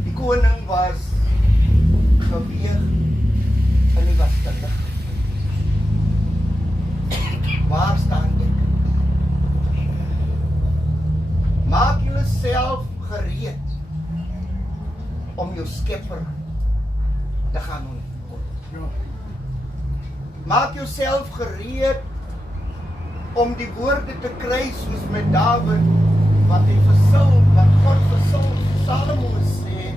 die koning was geweeg en hy was te lig. Waar staan ek? Maak julle self gereed om jou skepper te gaan ontmoet. Maak jouself gereed om die woorde te kry soos met Dawid, wat God vir Salomo sê,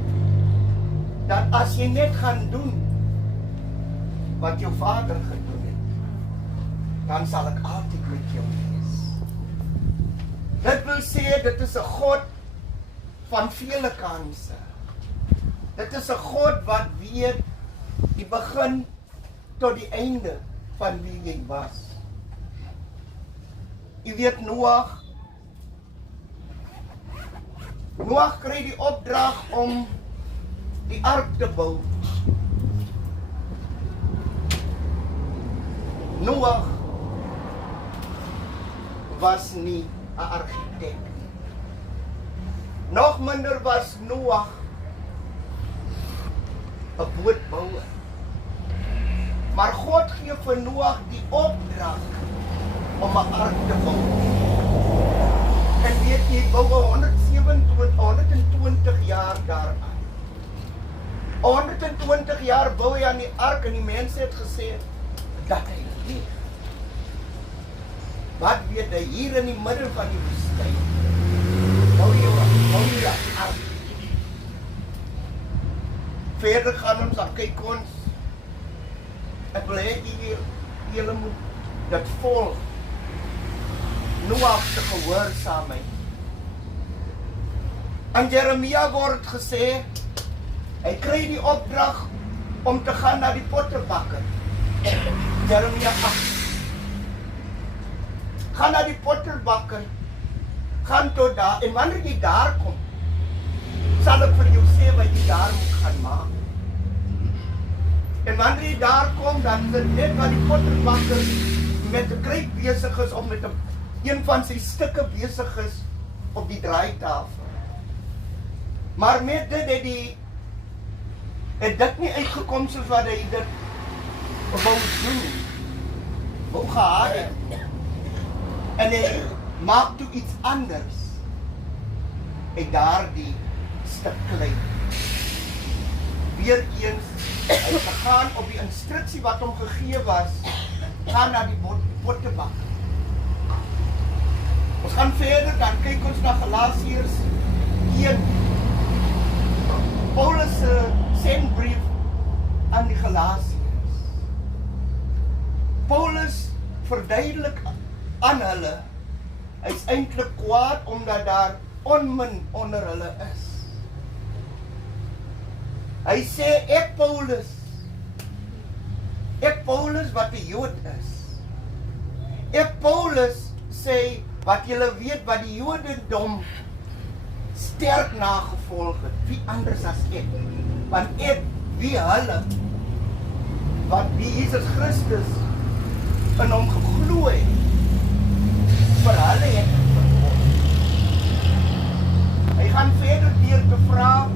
dat as jy net gaan doen wat jou vader gedoen het, dan sal ek altyd met jou wees. Dit wil sê, dit is 'n God van vele kanse. Dit is 'n God wat weet die begin tot die einde van wie jy was. Jy weet Noag kry die opdrag om die ark te bou. Noag was nie 'n argitek. Nog minder was Noag 'n bootbouer. Maar God gee vir Noag die opdrag om 'n ark te bou. En weet jy, bou 120 jaar daaraan. 120 jaar bou hy aan die ark en die mense het gesê dat hy leef. Wat weet hy, hier in die middel van die woestyn, bou jy 'n ark. Verder gaan ons, dan kyk ons, ek wil hê julle moet dit volg. Noag se gehoorsaamheid. Aan Jeremia word gesê, hy kry die opdrag om te gaan na die potterbakker. Jeremia 8. Gaan na die potterbakker, gaan tot daar, en wanneer jy daar kom, sal ek vir jou sê wat jy daar moet gaan maak. En wanneer jy daar kom, dan is dit net wat die potterbakker met 'n kruik besig is, of met een van sy stukke besig is op die draaitafel. Maar met dit het dit nie uitgekom soos wat hy dit wou doen, wou gehad het. En hy maak toe iets anders uit daardie stuk klei. Weer eens, hy het gegaan op die instruksie wat hom gegee was, gaan na die pottebak. Ons gaan verder, dan kyk ons na Galasiërs 1. Paulus se sendbrief aan die Galasiërs. Paulus verduidelik aan hulle, hy is eintlik kwaad omdat daar onmin onder hulle is. Hy sê ek Paulus wat 'n Jood is. Ek Paulus sê wat julle weet wat die Jodendom sterk nagevolg het. Wie anders as ek? Want ek wie hulle wat wie Jesus Christus in hom geglo het. Vir hulle het ek verkoop. Hy gaan verder deur te vra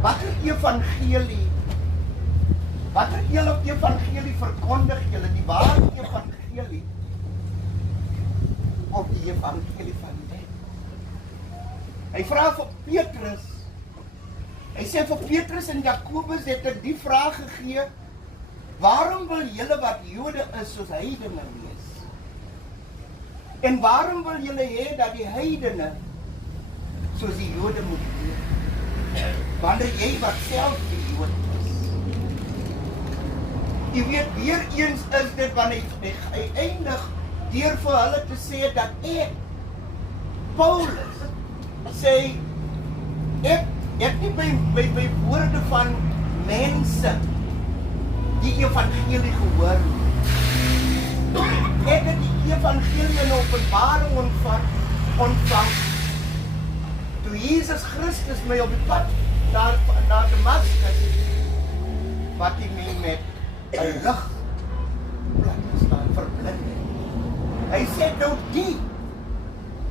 watter evangelie verkondig julle, die ware evangelie of die evangelie van net? Hy vra vir Petrus. Hy sê vir Petrus en Jakobus het ek die vraag gegee: waarom wil julle wat Jode is soos heidene wees? En waarom wil julle hê dat die heidene soos die Jode moet wees? Wanneer jy wat self die Jood is. Jy weet, weer eens is dit wanneer hy eindig deur vir hulle te sê dat ek, Paulus, sê ek nie by woorde van mense die evangelie gehoor. Ek het die evangelie in openbaring ontvang toe Jesus Christus my op die pad na Damaskus wat hy my met 'n lig plat gestaan verblind het. Hy sê nou die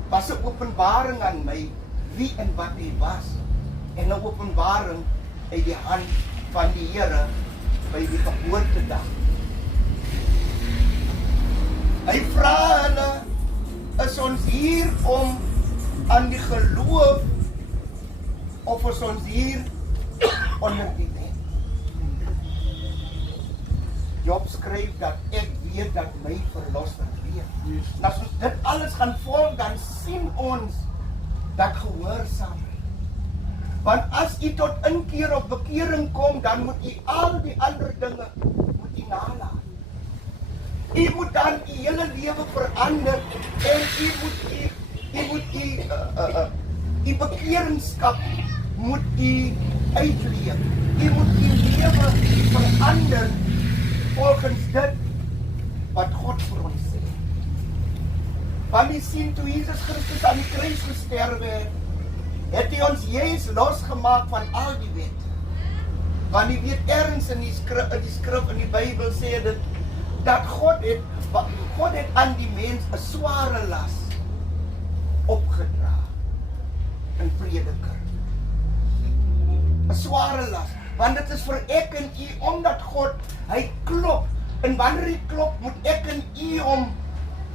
was 'n openbaring aan my wie en wat hy was, en 'n openbaring uit die hand van die Here by die geboortedag. Hy vra hulle, is ons hier om aan die geloof of is ons hier onder die wet? Job skryf dat ek weet dat my verlosser leef. En as ons dit alles gaan volg, dan sien ons dat gehoorsaamheid. Want as jy tot inkeer of bekering kom, dan moet jy al die ander dinge nalaat. Jy moet dan jy hele lewe verander en jy bekeringskap moet jy uitleef. Jy moet jy lewe verander volgens dit wat God vir ons sê. Want jy sien toe Jesus Christus aan die kruis gesterwe het hy ons juist losgemaak van al die wet. Want jy weet ergens in die skrif in die Bybel sê dit dat God het aan die mens 'n sware las opgedra in Prediker. 'n Sware las, want dit is vir ek en u omdat God hy klop, en wanneer hy klop moet ek en u hom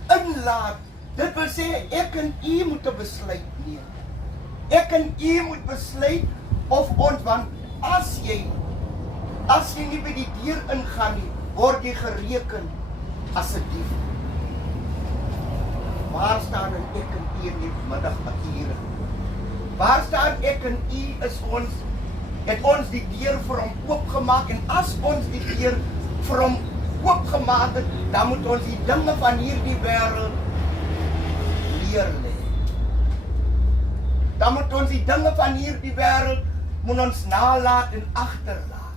inlaat. Dit wil sê ek en u moet 'n besluit neem. Ek en u moet besluit of ons, want as jy nie by die deur ingaan nie, word jy gereken as 'n dief. Waar staan ek en u in die middagure? Waar staan ek en u het ons die deur vir hom oopgemaak, en as ons die deur vir hom oopgemaak het, dan moet ons die dinge van hierdie wêreld leer lê. Dan moet ons die dinge van hierdie wêreld moet ons nalaat en agterlaat.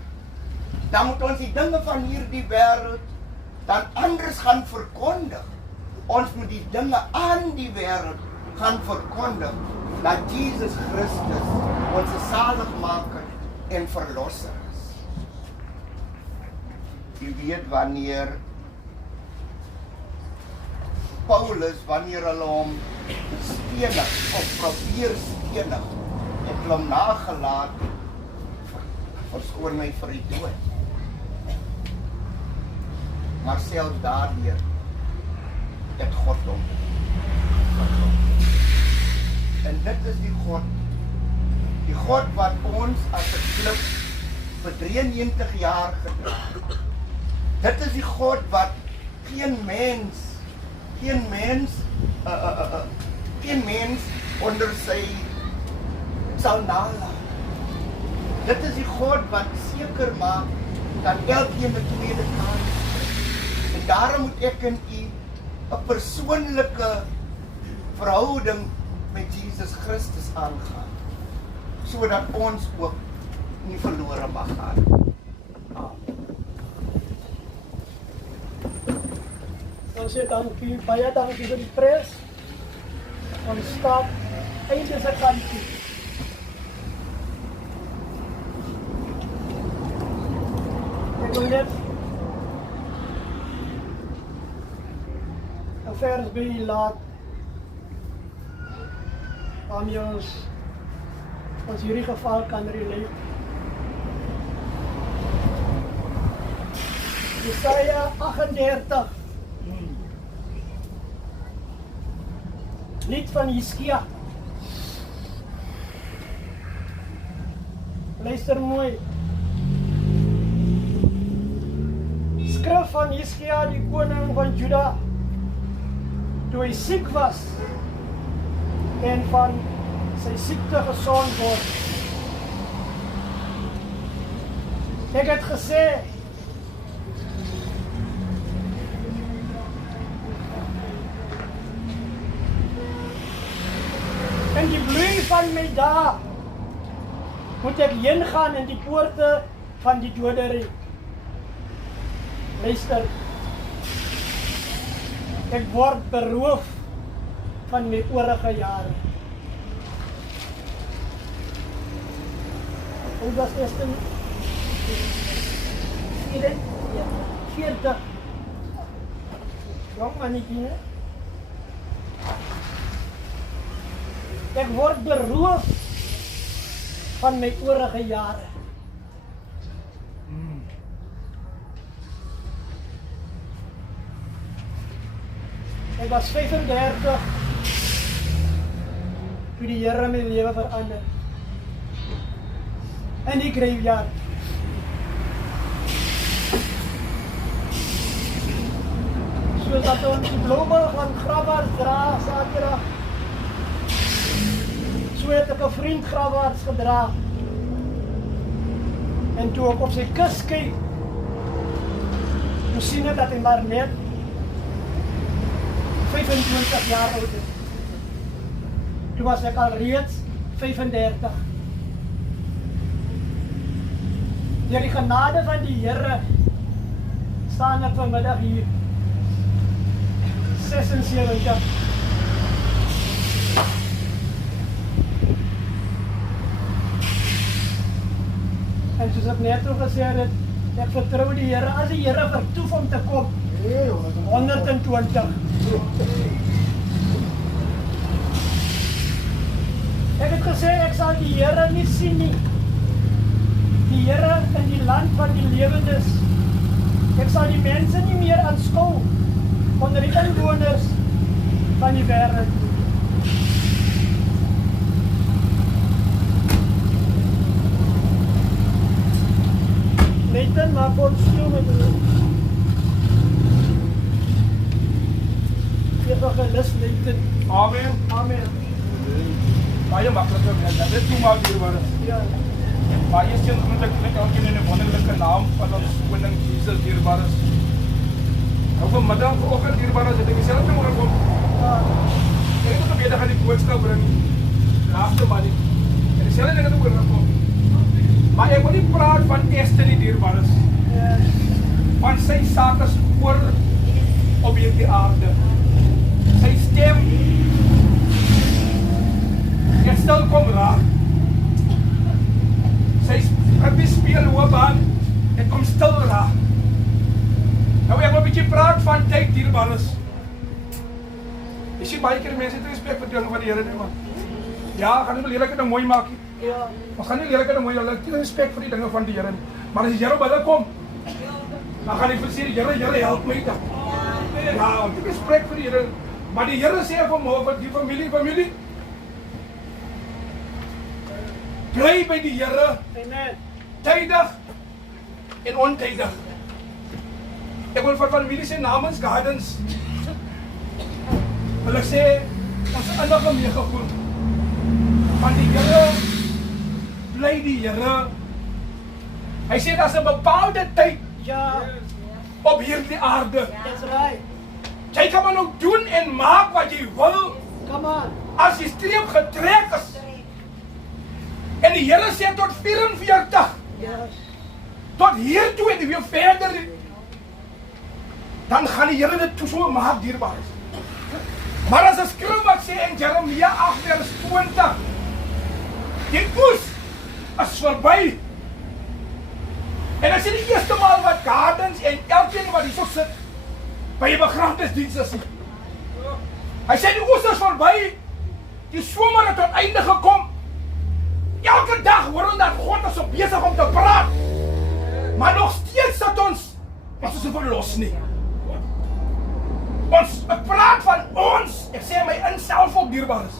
Dan moet ons die dinge van hierdie wêreld dan anders gaan verkondig. Ons moet die dinge aan die wêreld gaan verkondig dat Jesus Christus ons saligmaker en verlosser is. Jy weet wanneer Paulus, wanneer hulle hom stenig of probeer stenig, het hulle hom nagelaat, verskoon my vir die dood. Maar selfs daardeur het God hom verlos. En dit is die God wat ons as 'n klip vir 93 jaar gedra het. Dit is die God wat geen mens onder sy sal nalaat. Dit is die God wat seker maak dat elkeen 'n tweede kans kry. En daarom moet ek en u 'n persoonlike verhouding met Jesus Christus aangaan. sodat ons ook nie verlore mag gaan. Ons sê dankie, baie dankie vir die pres. Ons stap einde se kantie. Ek wil net vers by laat om ons hierdie geval kan relate. Jesaja 38 lied van Hiskia. Luister mooi. Skrif van Hiskia, die koning van Juda, toe hy siek was en van sy siekte gesond word. Ek het gesê, in die bloei van my dae moet ek heen gaan in die poorte van die dodery. Luister, ek word beroof van my oorige jare. Hoe was eerst een 40 jong mannetjie, hè? Ek word beroof van my oorige jare. Ek was 35 toe die Here my lewe verander. In die graveyard. Sodat ons die blomme van grafwaarts dra Saterdag. So het ek 'n vriend grafwaarts gedra. En toe ek op sy kus kyk, toe sien ek dat hy maar net 25 jaar oud is. Toe was ek al reeds 35. Deur die genade van die Here staan ek vanmiddag hier. 76. En soos ek net ook gesê het, ek vertrou die Here, as die Here vertoef om te kom, 120. Ek het gesê, ek sal die Here nie sien nie. Die Here in die land van die lewendes. Ek sal die mense nie meer aanskou onder die inwoners van die wêreld. Nathan, maak ons stil met u. Ewige lus, Nathan. Amen. Amen. Baie makliker mens, dat is toe maar dierbaar is. Ja. Baie sien groetlik met elkeen in 'n wonderlike naam van ons koning Jesus dierbaar is. Nou vanmiddag, vanoggend dierbaar is, het ek myself nie oorkom. Ja. Ek het ook beter gaan die boodskap bring. Laaste maar nie. En dieselfde ding het ook oorkom. Maar ek wil nie praat van Esther die dierbaar is. Ja. Van sy sake spoor op hierdie aarde. Sy stem het stil kom raak. Sy speel hoopbaan, het kom stil raak. Nou ek wil 'n bietjie praat van tyd dierbaar is. Jy sien baie keer mense het respek vir die dinge van die Here nie, man. Ja, gaan nie lelike ding mooi maak nie. Ja. Ons gaan nie lelike ding mooi, hulle het nie respek vir die dinge van die Here nie. Maar as die Here op hulle kom, dan gaan hy vir sê, Here, help my dan. Ja, want ek respek vir die Here. Maar die Here sê vir die familie, bly by die Here, Amen. tydig en ontydig. Ek wil vir familie sê namens Gardens, wil ek sê, ons is innig meegevoel. Van die Here, bly die Here. Hy sê, daar's 'n bepaalde tyd Ja. op hierdie aarde. That's right. Jy kan maar nou doen en maak wat jy wil, Come on. as die streep getrek is, en En die Here sê tot 44. Tot hier toe en weer verder. Dan gaan die Here dit toe so maak, dierbares. Maar as 'n skrif wat sê in Jeremia 8 vers 20, die oes is verby. En as jy die eerste maal wat Gardens en elkeen wat hier so sit, by die begrafnisdiens is. Hy sê die oes is verby, die somer het tot einde gekom. Elke dag hoor ons dat God is so besig om te praat. Maar nog steeds dat ons is so verlos nie. Ek praat van ons, ek sê my inself ook dierbaar is.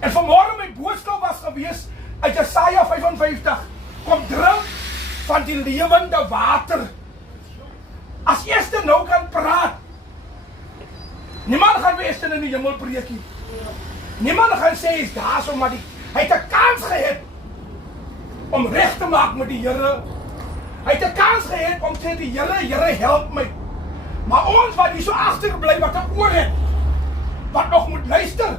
En vanmorgen my boodskap was gewees uit Jesaja 55, kom drink van die lewende water. As eerste nou kan praat, niemand gaan weer eerste in die hemel preekie. Niemand gaan sê, is daar so, maar hy het 'n kans gehad om recht te maak met die Here. Hy het 'n kans gehad om te sê, die Here help my. Maar ons wat hier so agterbly, wat 'n oor het, wat nog moet luister,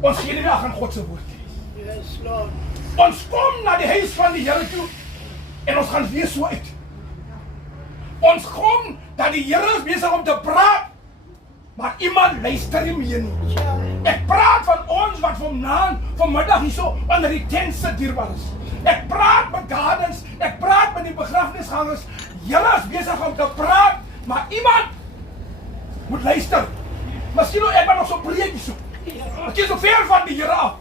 ons gee nie meer aan God se woord. Yes, Lord. Ons kom na die huis van die Here toe, en ons gaan weer so uit. Ons kom dat die Here is besig om te praat, maar iemand luister nie meer nie. Ek praat van ons wat vanmiddag hier so onder die tent sit, dierbaar is. Ek praat met Gardens, ek praat met die begrafnisgangers. Julle is besig om te praat, maar iemand moet luister. Miskien nou ek maar nog so preekie so. Ek is so ver van die Here af.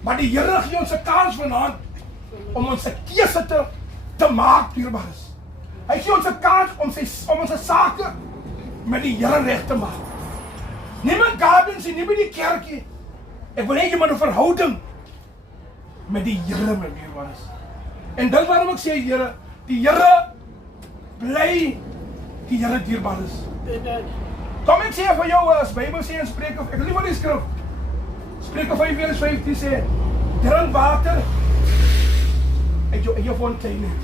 Maar die Here gee ons 'n kans vanaand om ons 'n keuse te maak, dierbaar is. Hy gee ons 'n kans om ons sake met die Here reg te maak. Nie met Gardens en nie met die kerkie. Ek wil hê jy moet 'n verhouding met die Here, my dierbaar is. En dit waarom ek sê, Here, die Here bly, die Here dierbaar is. Kom ek sê vir jou, as Bybel sê in Spreuke, ek wil nie wat die skrif, Spreuke 5 vers 15 sê, drink water uit jou eie fontein net.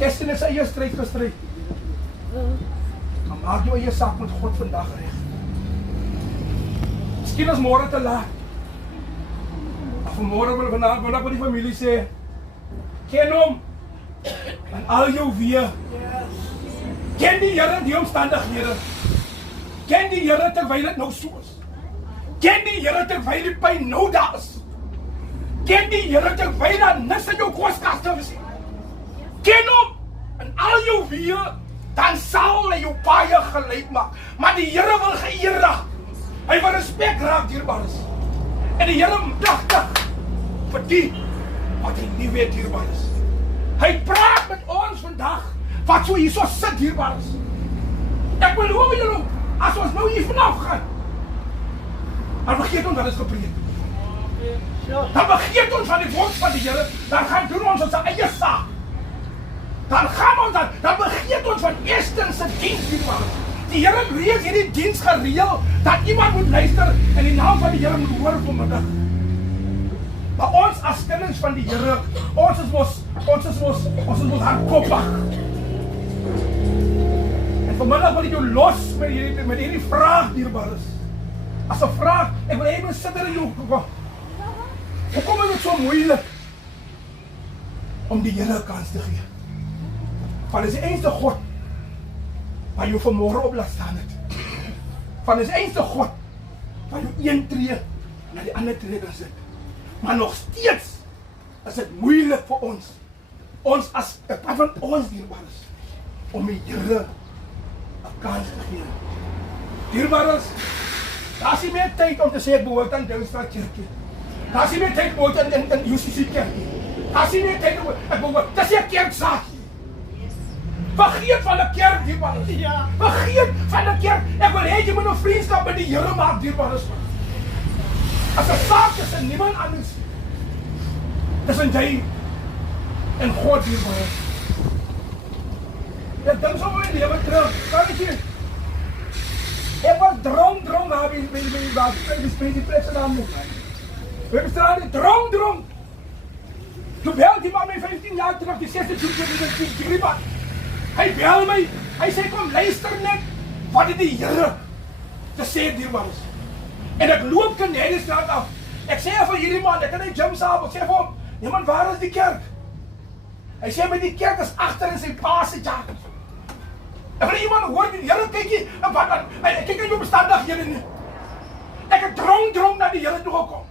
Esther het sy eie stryd gestryd. Maar maak jou eie saak met God vandag reg. Miskien is môre te laat. Maar vanmôre wil vandag met die familie sê, ken hom en al jou weë. Ken die Here in die omstandighede. Ken die Here terwyl dit nou so is. Ken die Here terwyl die pyn nou daar is. Ken die Here terwyl daar niks in jou koskaste is. Ken hom in al jou weë, dan sal hy jou baie gelyk maak. Maar die Here wil geëer raak. Hy wil respek raak, dierbaar is. En die Here dagtig vir die wat hy nie weet, dierbaar is. Hy praat met ons vandag wat so hier so sit, dierbaar is. Ek wil hoor julle, as ons nou hier vanaf gaan, dan vergeet ons wat is gepreek. Dan vergeet ons van die woord van die Here, dan gaan doen ons ons eie saak. Dan gaan ons dan vergeet ons van eerstens se diens, dierbaar is. Die Here het reeds hierdie diens gereël, dat iemand moet luister en die naam van die Here moet hoor vanmiddag. Maar ons as kinders van die Here, ons is mos hardkoppig. En vanmiddag wil ek jou los met hierdie vraag, dierbaar is. As 'n vraag, ek wil hê mens sit in jou kop. Hoekom is dit so moeilik om die Here 'n kans te gee? Want dis die enigste God waar jy vanmôre op laat staan het. Van dis enigste God waar jy een tree na die ander tree kan sit. Maar nog steeds is dit moeilik vir ons. Ons as van ons dierbaar is om die Here 'n kans te gee. Dierbaar is, daar is nie meer tyd om te sê ek behoort aan Douwstraat Kerkie. Daar is nie meer tyd behoort in UCC Kerkie. Daar is nie meer tyd om ek behoort, dis 'n kerksaak. Vergeet van 'n kerk, dierbaar is. Ja. Vergeet van 'n kerk. Ek wil hê jy moet 'n vriendskap met die Here maak, dierbaar is. As 'n saak tussen niemand anders. Tussen jy en God, dierbaar is. Ek dink so my lewe terug. Kan ek sê? Ek was dronk daar by die plek se naam. We bestaan dronk. Toe bel die man my 15 jaar terug, die 6de die griep had. Hy bel my, hy sê kom luister net wat die Here te sê dierbaar is. En ek loop Kennedystraat af Ek sê vir hierdie man, ek kan nie gym saam, ek sê vir hom, nee man, waar is die kerk? Hy sê met die kerk is agter in sy pa se jacket. En vir iemand hoor die Here kykie, en wat dan? Ek kyk nie op omstandighede nie. Ek het dronk na die Here toe gekom.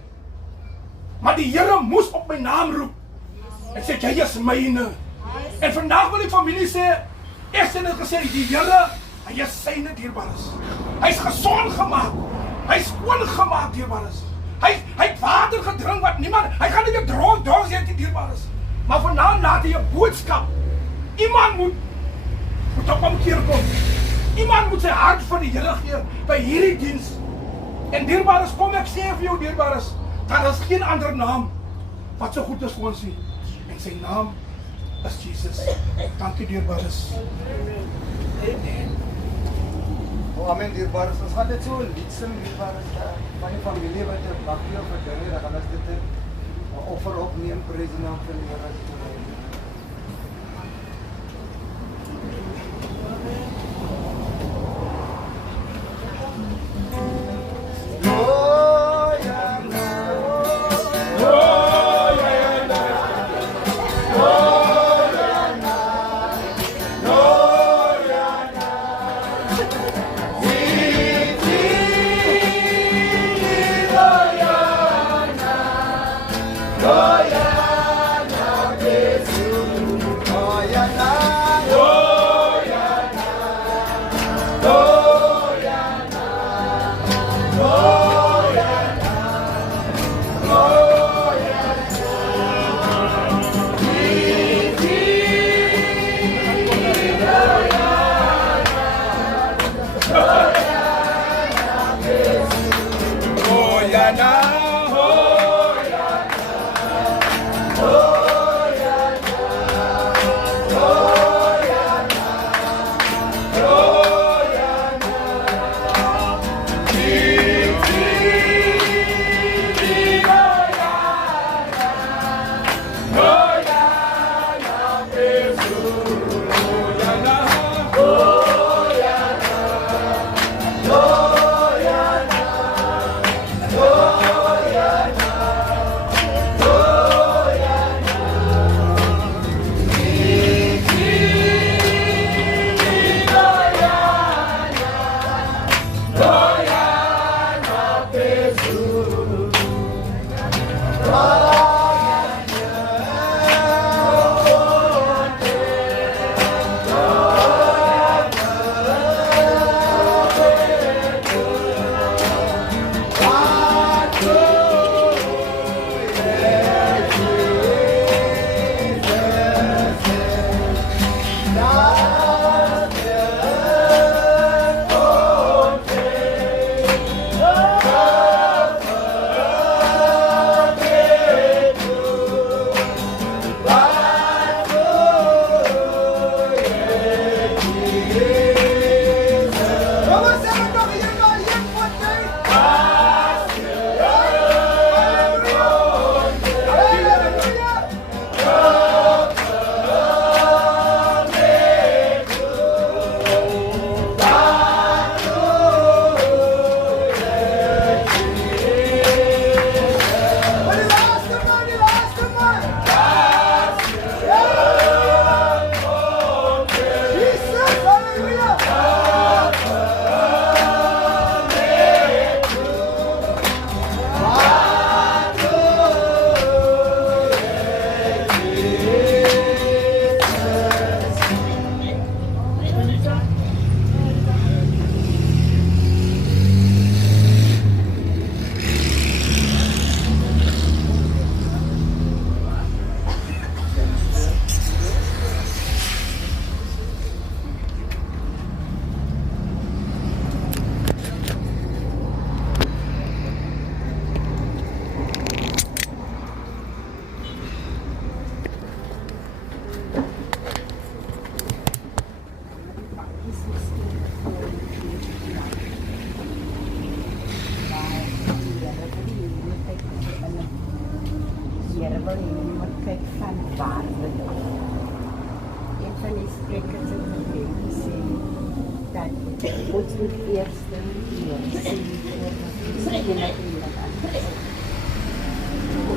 Maar die Here moes op my naam roep. Ek sê jy is myne. En vandag wil die familie sê, ek sê net gesê die Here, hy is syne dierbares. Hy's gesond gemaak. Hy's skoon gemaak dierbares. Hy het water gedrink wat niemand, hy gaan nie weer droog sê die dierbares. Maar vanaand laat hy 'n boodskap. Iemand moet op omkeer kom. Iemand moet sy hart vir die Here gee by hierdie diens. En dierbares, kom ek sê vir jou dierbares, daar is geen ander naam wat so goed is vir ons nie. En sy naam is Jesus. Dankie dierbares. Amen. Oh, amen, dierbares. Ons gaan dit so lied sing, dierbares, van die familie wat 'n bakkie of 'n ding het, dan gaan ons dit 'n offer opneem, prys die naam van die Here.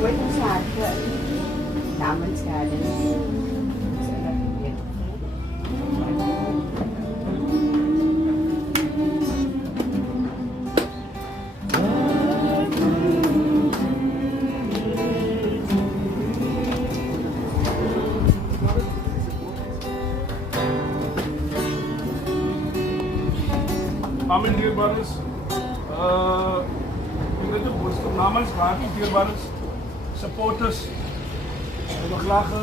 nooit ons harte namens Gardens. So dat weet. Amen, dear brothers. Ik weet het goed. Namens Gardens, dear brothers, supporters. We hebben graag een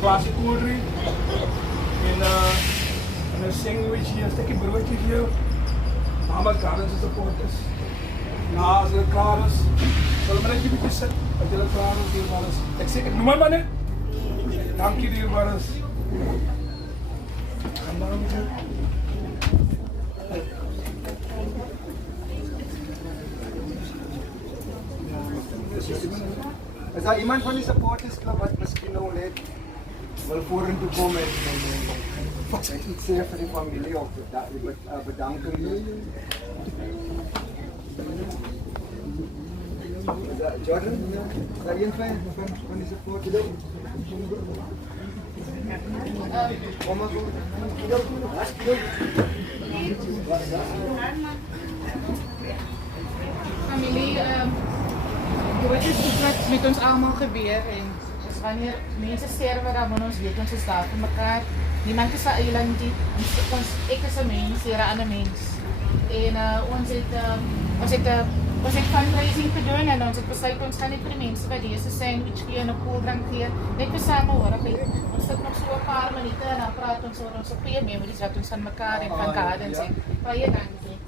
glaasje koeldrink en een sandwich hier, een stukje broodje hier. Namens Gardens supporters. Nou, als het klaar is, zullen we net een beetje zitten. Als het klaar is, dear brothers. Ik noem maar net. Dank je, dear brothers. En dan Is daar iemand van die supporters club wat miskien nou net wil vorentoe kom en iets sê vir die familie of bedanking? Is daar Jordan? Is daar een van die supporters? Kom maar goed. Familie, dit is iets wat met ons allemaal gebeur en dus wanneer mensen sterven, dan moet ons weten, ons is daar voor elkaar. Niemand is een eiland, ik is een mens, hier een ander mens. En ons het fundraising gedaan en ons het besluit, ons gaan niet vir die mensen wat deze sandwich gee en een koeldrank gee, net vir samenhorigheid. Ons sit nog so een paar minuten en dan praat ons oor ons goeie memories wat ons van mekaar en van Gardens en baie dankie.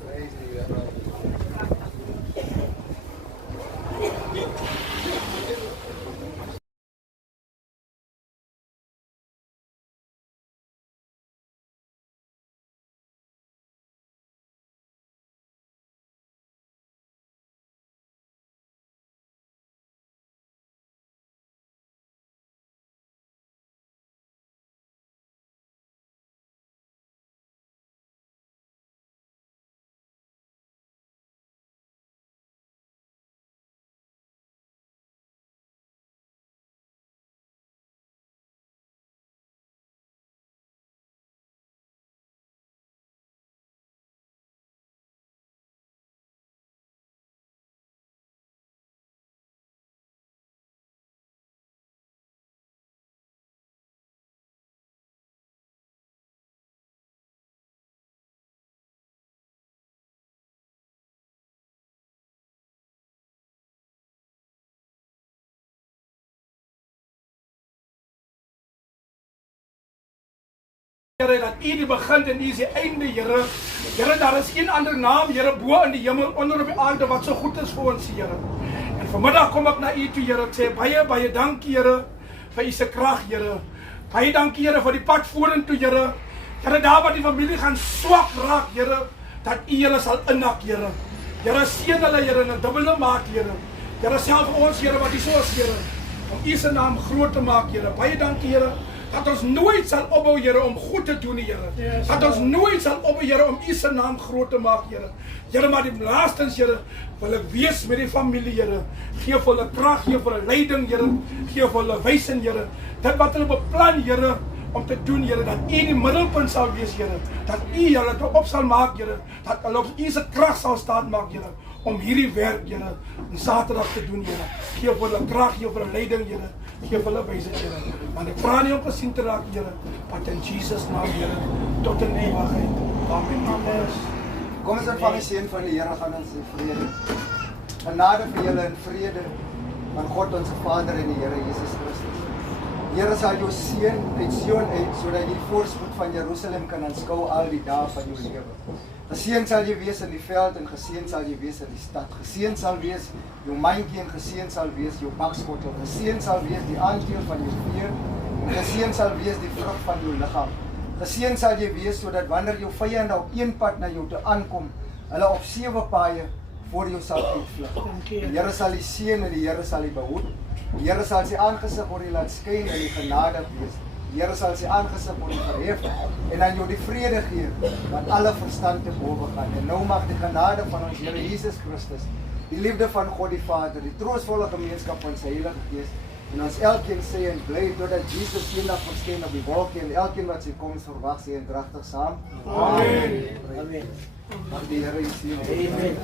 Here, dat U die begin en U is die einde, Here. Here, daar is geen ander naam, Here, bo in die hemel, onder op die aarde, wat so goed is vir ons, Here. En vanmiddag kom ek na U toe, Here, ek sê baie dankie, Here, vir U se krag, Here. Baie dankie, Here, vir die pad vorentoe, Here. Here, daar waar die familie gaan swak raak, Here, dat U hulle sal inhak, Here. Here, seën hulle, Here, in 'n dubbele maat, Here. Here, self vir ons, Here, wat U so is, Here, om U se naam groot te maak, Here. Baie dankie, Here. Dat ons nooit sal ophou, Here, om goed te doen, Here. Yes, dat ons nooit sal ophou, Here, om U se naam groot te maak, Here. Here, maar die laastens, Here, wil ek wees met die familie, Here. Geef vir hulle krag, geef vir hulle leiding, Here. Geef vir hulle wysing, Here. Dit wat hulle beplan, Here, om te doen, Here, dat U die middelpunt sal wees, Here. Dat U hulle op sal maak, Here. Dat hulle op U se krag sal staan maak, Here. Om hierdie werk, Here, op Saterdag te doen, Here. Geef vir hulle krag, geef vir hulle leiding, Here. Geef hulle wysheid, Here. Want ek vra nie om gesien te raak, Here, maar in Jesus naam, Here, tot in ewigheid. Amen. Kom ons ontvang die seën van die Here, gaan ons in vrede. Genade vir julle in vrede van God ons Vader en die Here Jesus Christus. Here sal jou seën uit Sion uit, sodat jy die voorspoed van Jerusalem kan aanskou al die dae van jou lewe. Geseën sal jy wees in die veld en geseën sal jy wees in die stad. Geseën sal wees jou mandjie en geseën sal wees jou bakskottel. Geseën sal wees die aandeel van jou veer en geseën sal wees die vrug van jou liggaam. Geseën sal jy wees sodat wanneer jou vyande op een pad na jou toe aankom, hulle op 7 paaie voor jou sal uitvlug. Die Here sal die seën en die Here sal die behoed. Die Here sal sy aangesig oor die laat skyn en die genade wees. Die Here sal sy aangesig oor die verhef en aan jou die vrede gee wat alle verstand te bowe gaan. En nou mag die genade van ons Here Jesus Christus, die liefde van God die Vader, die troostvolle gemeenskap van sy Heilige Gees, en ons elkeen sê en bly totdat Jesus eendag verskyn op die wolke en elkeen wat sy koms verwag sê en dragtig saam. Amen. Amen. Mag die Here u seën. Amen.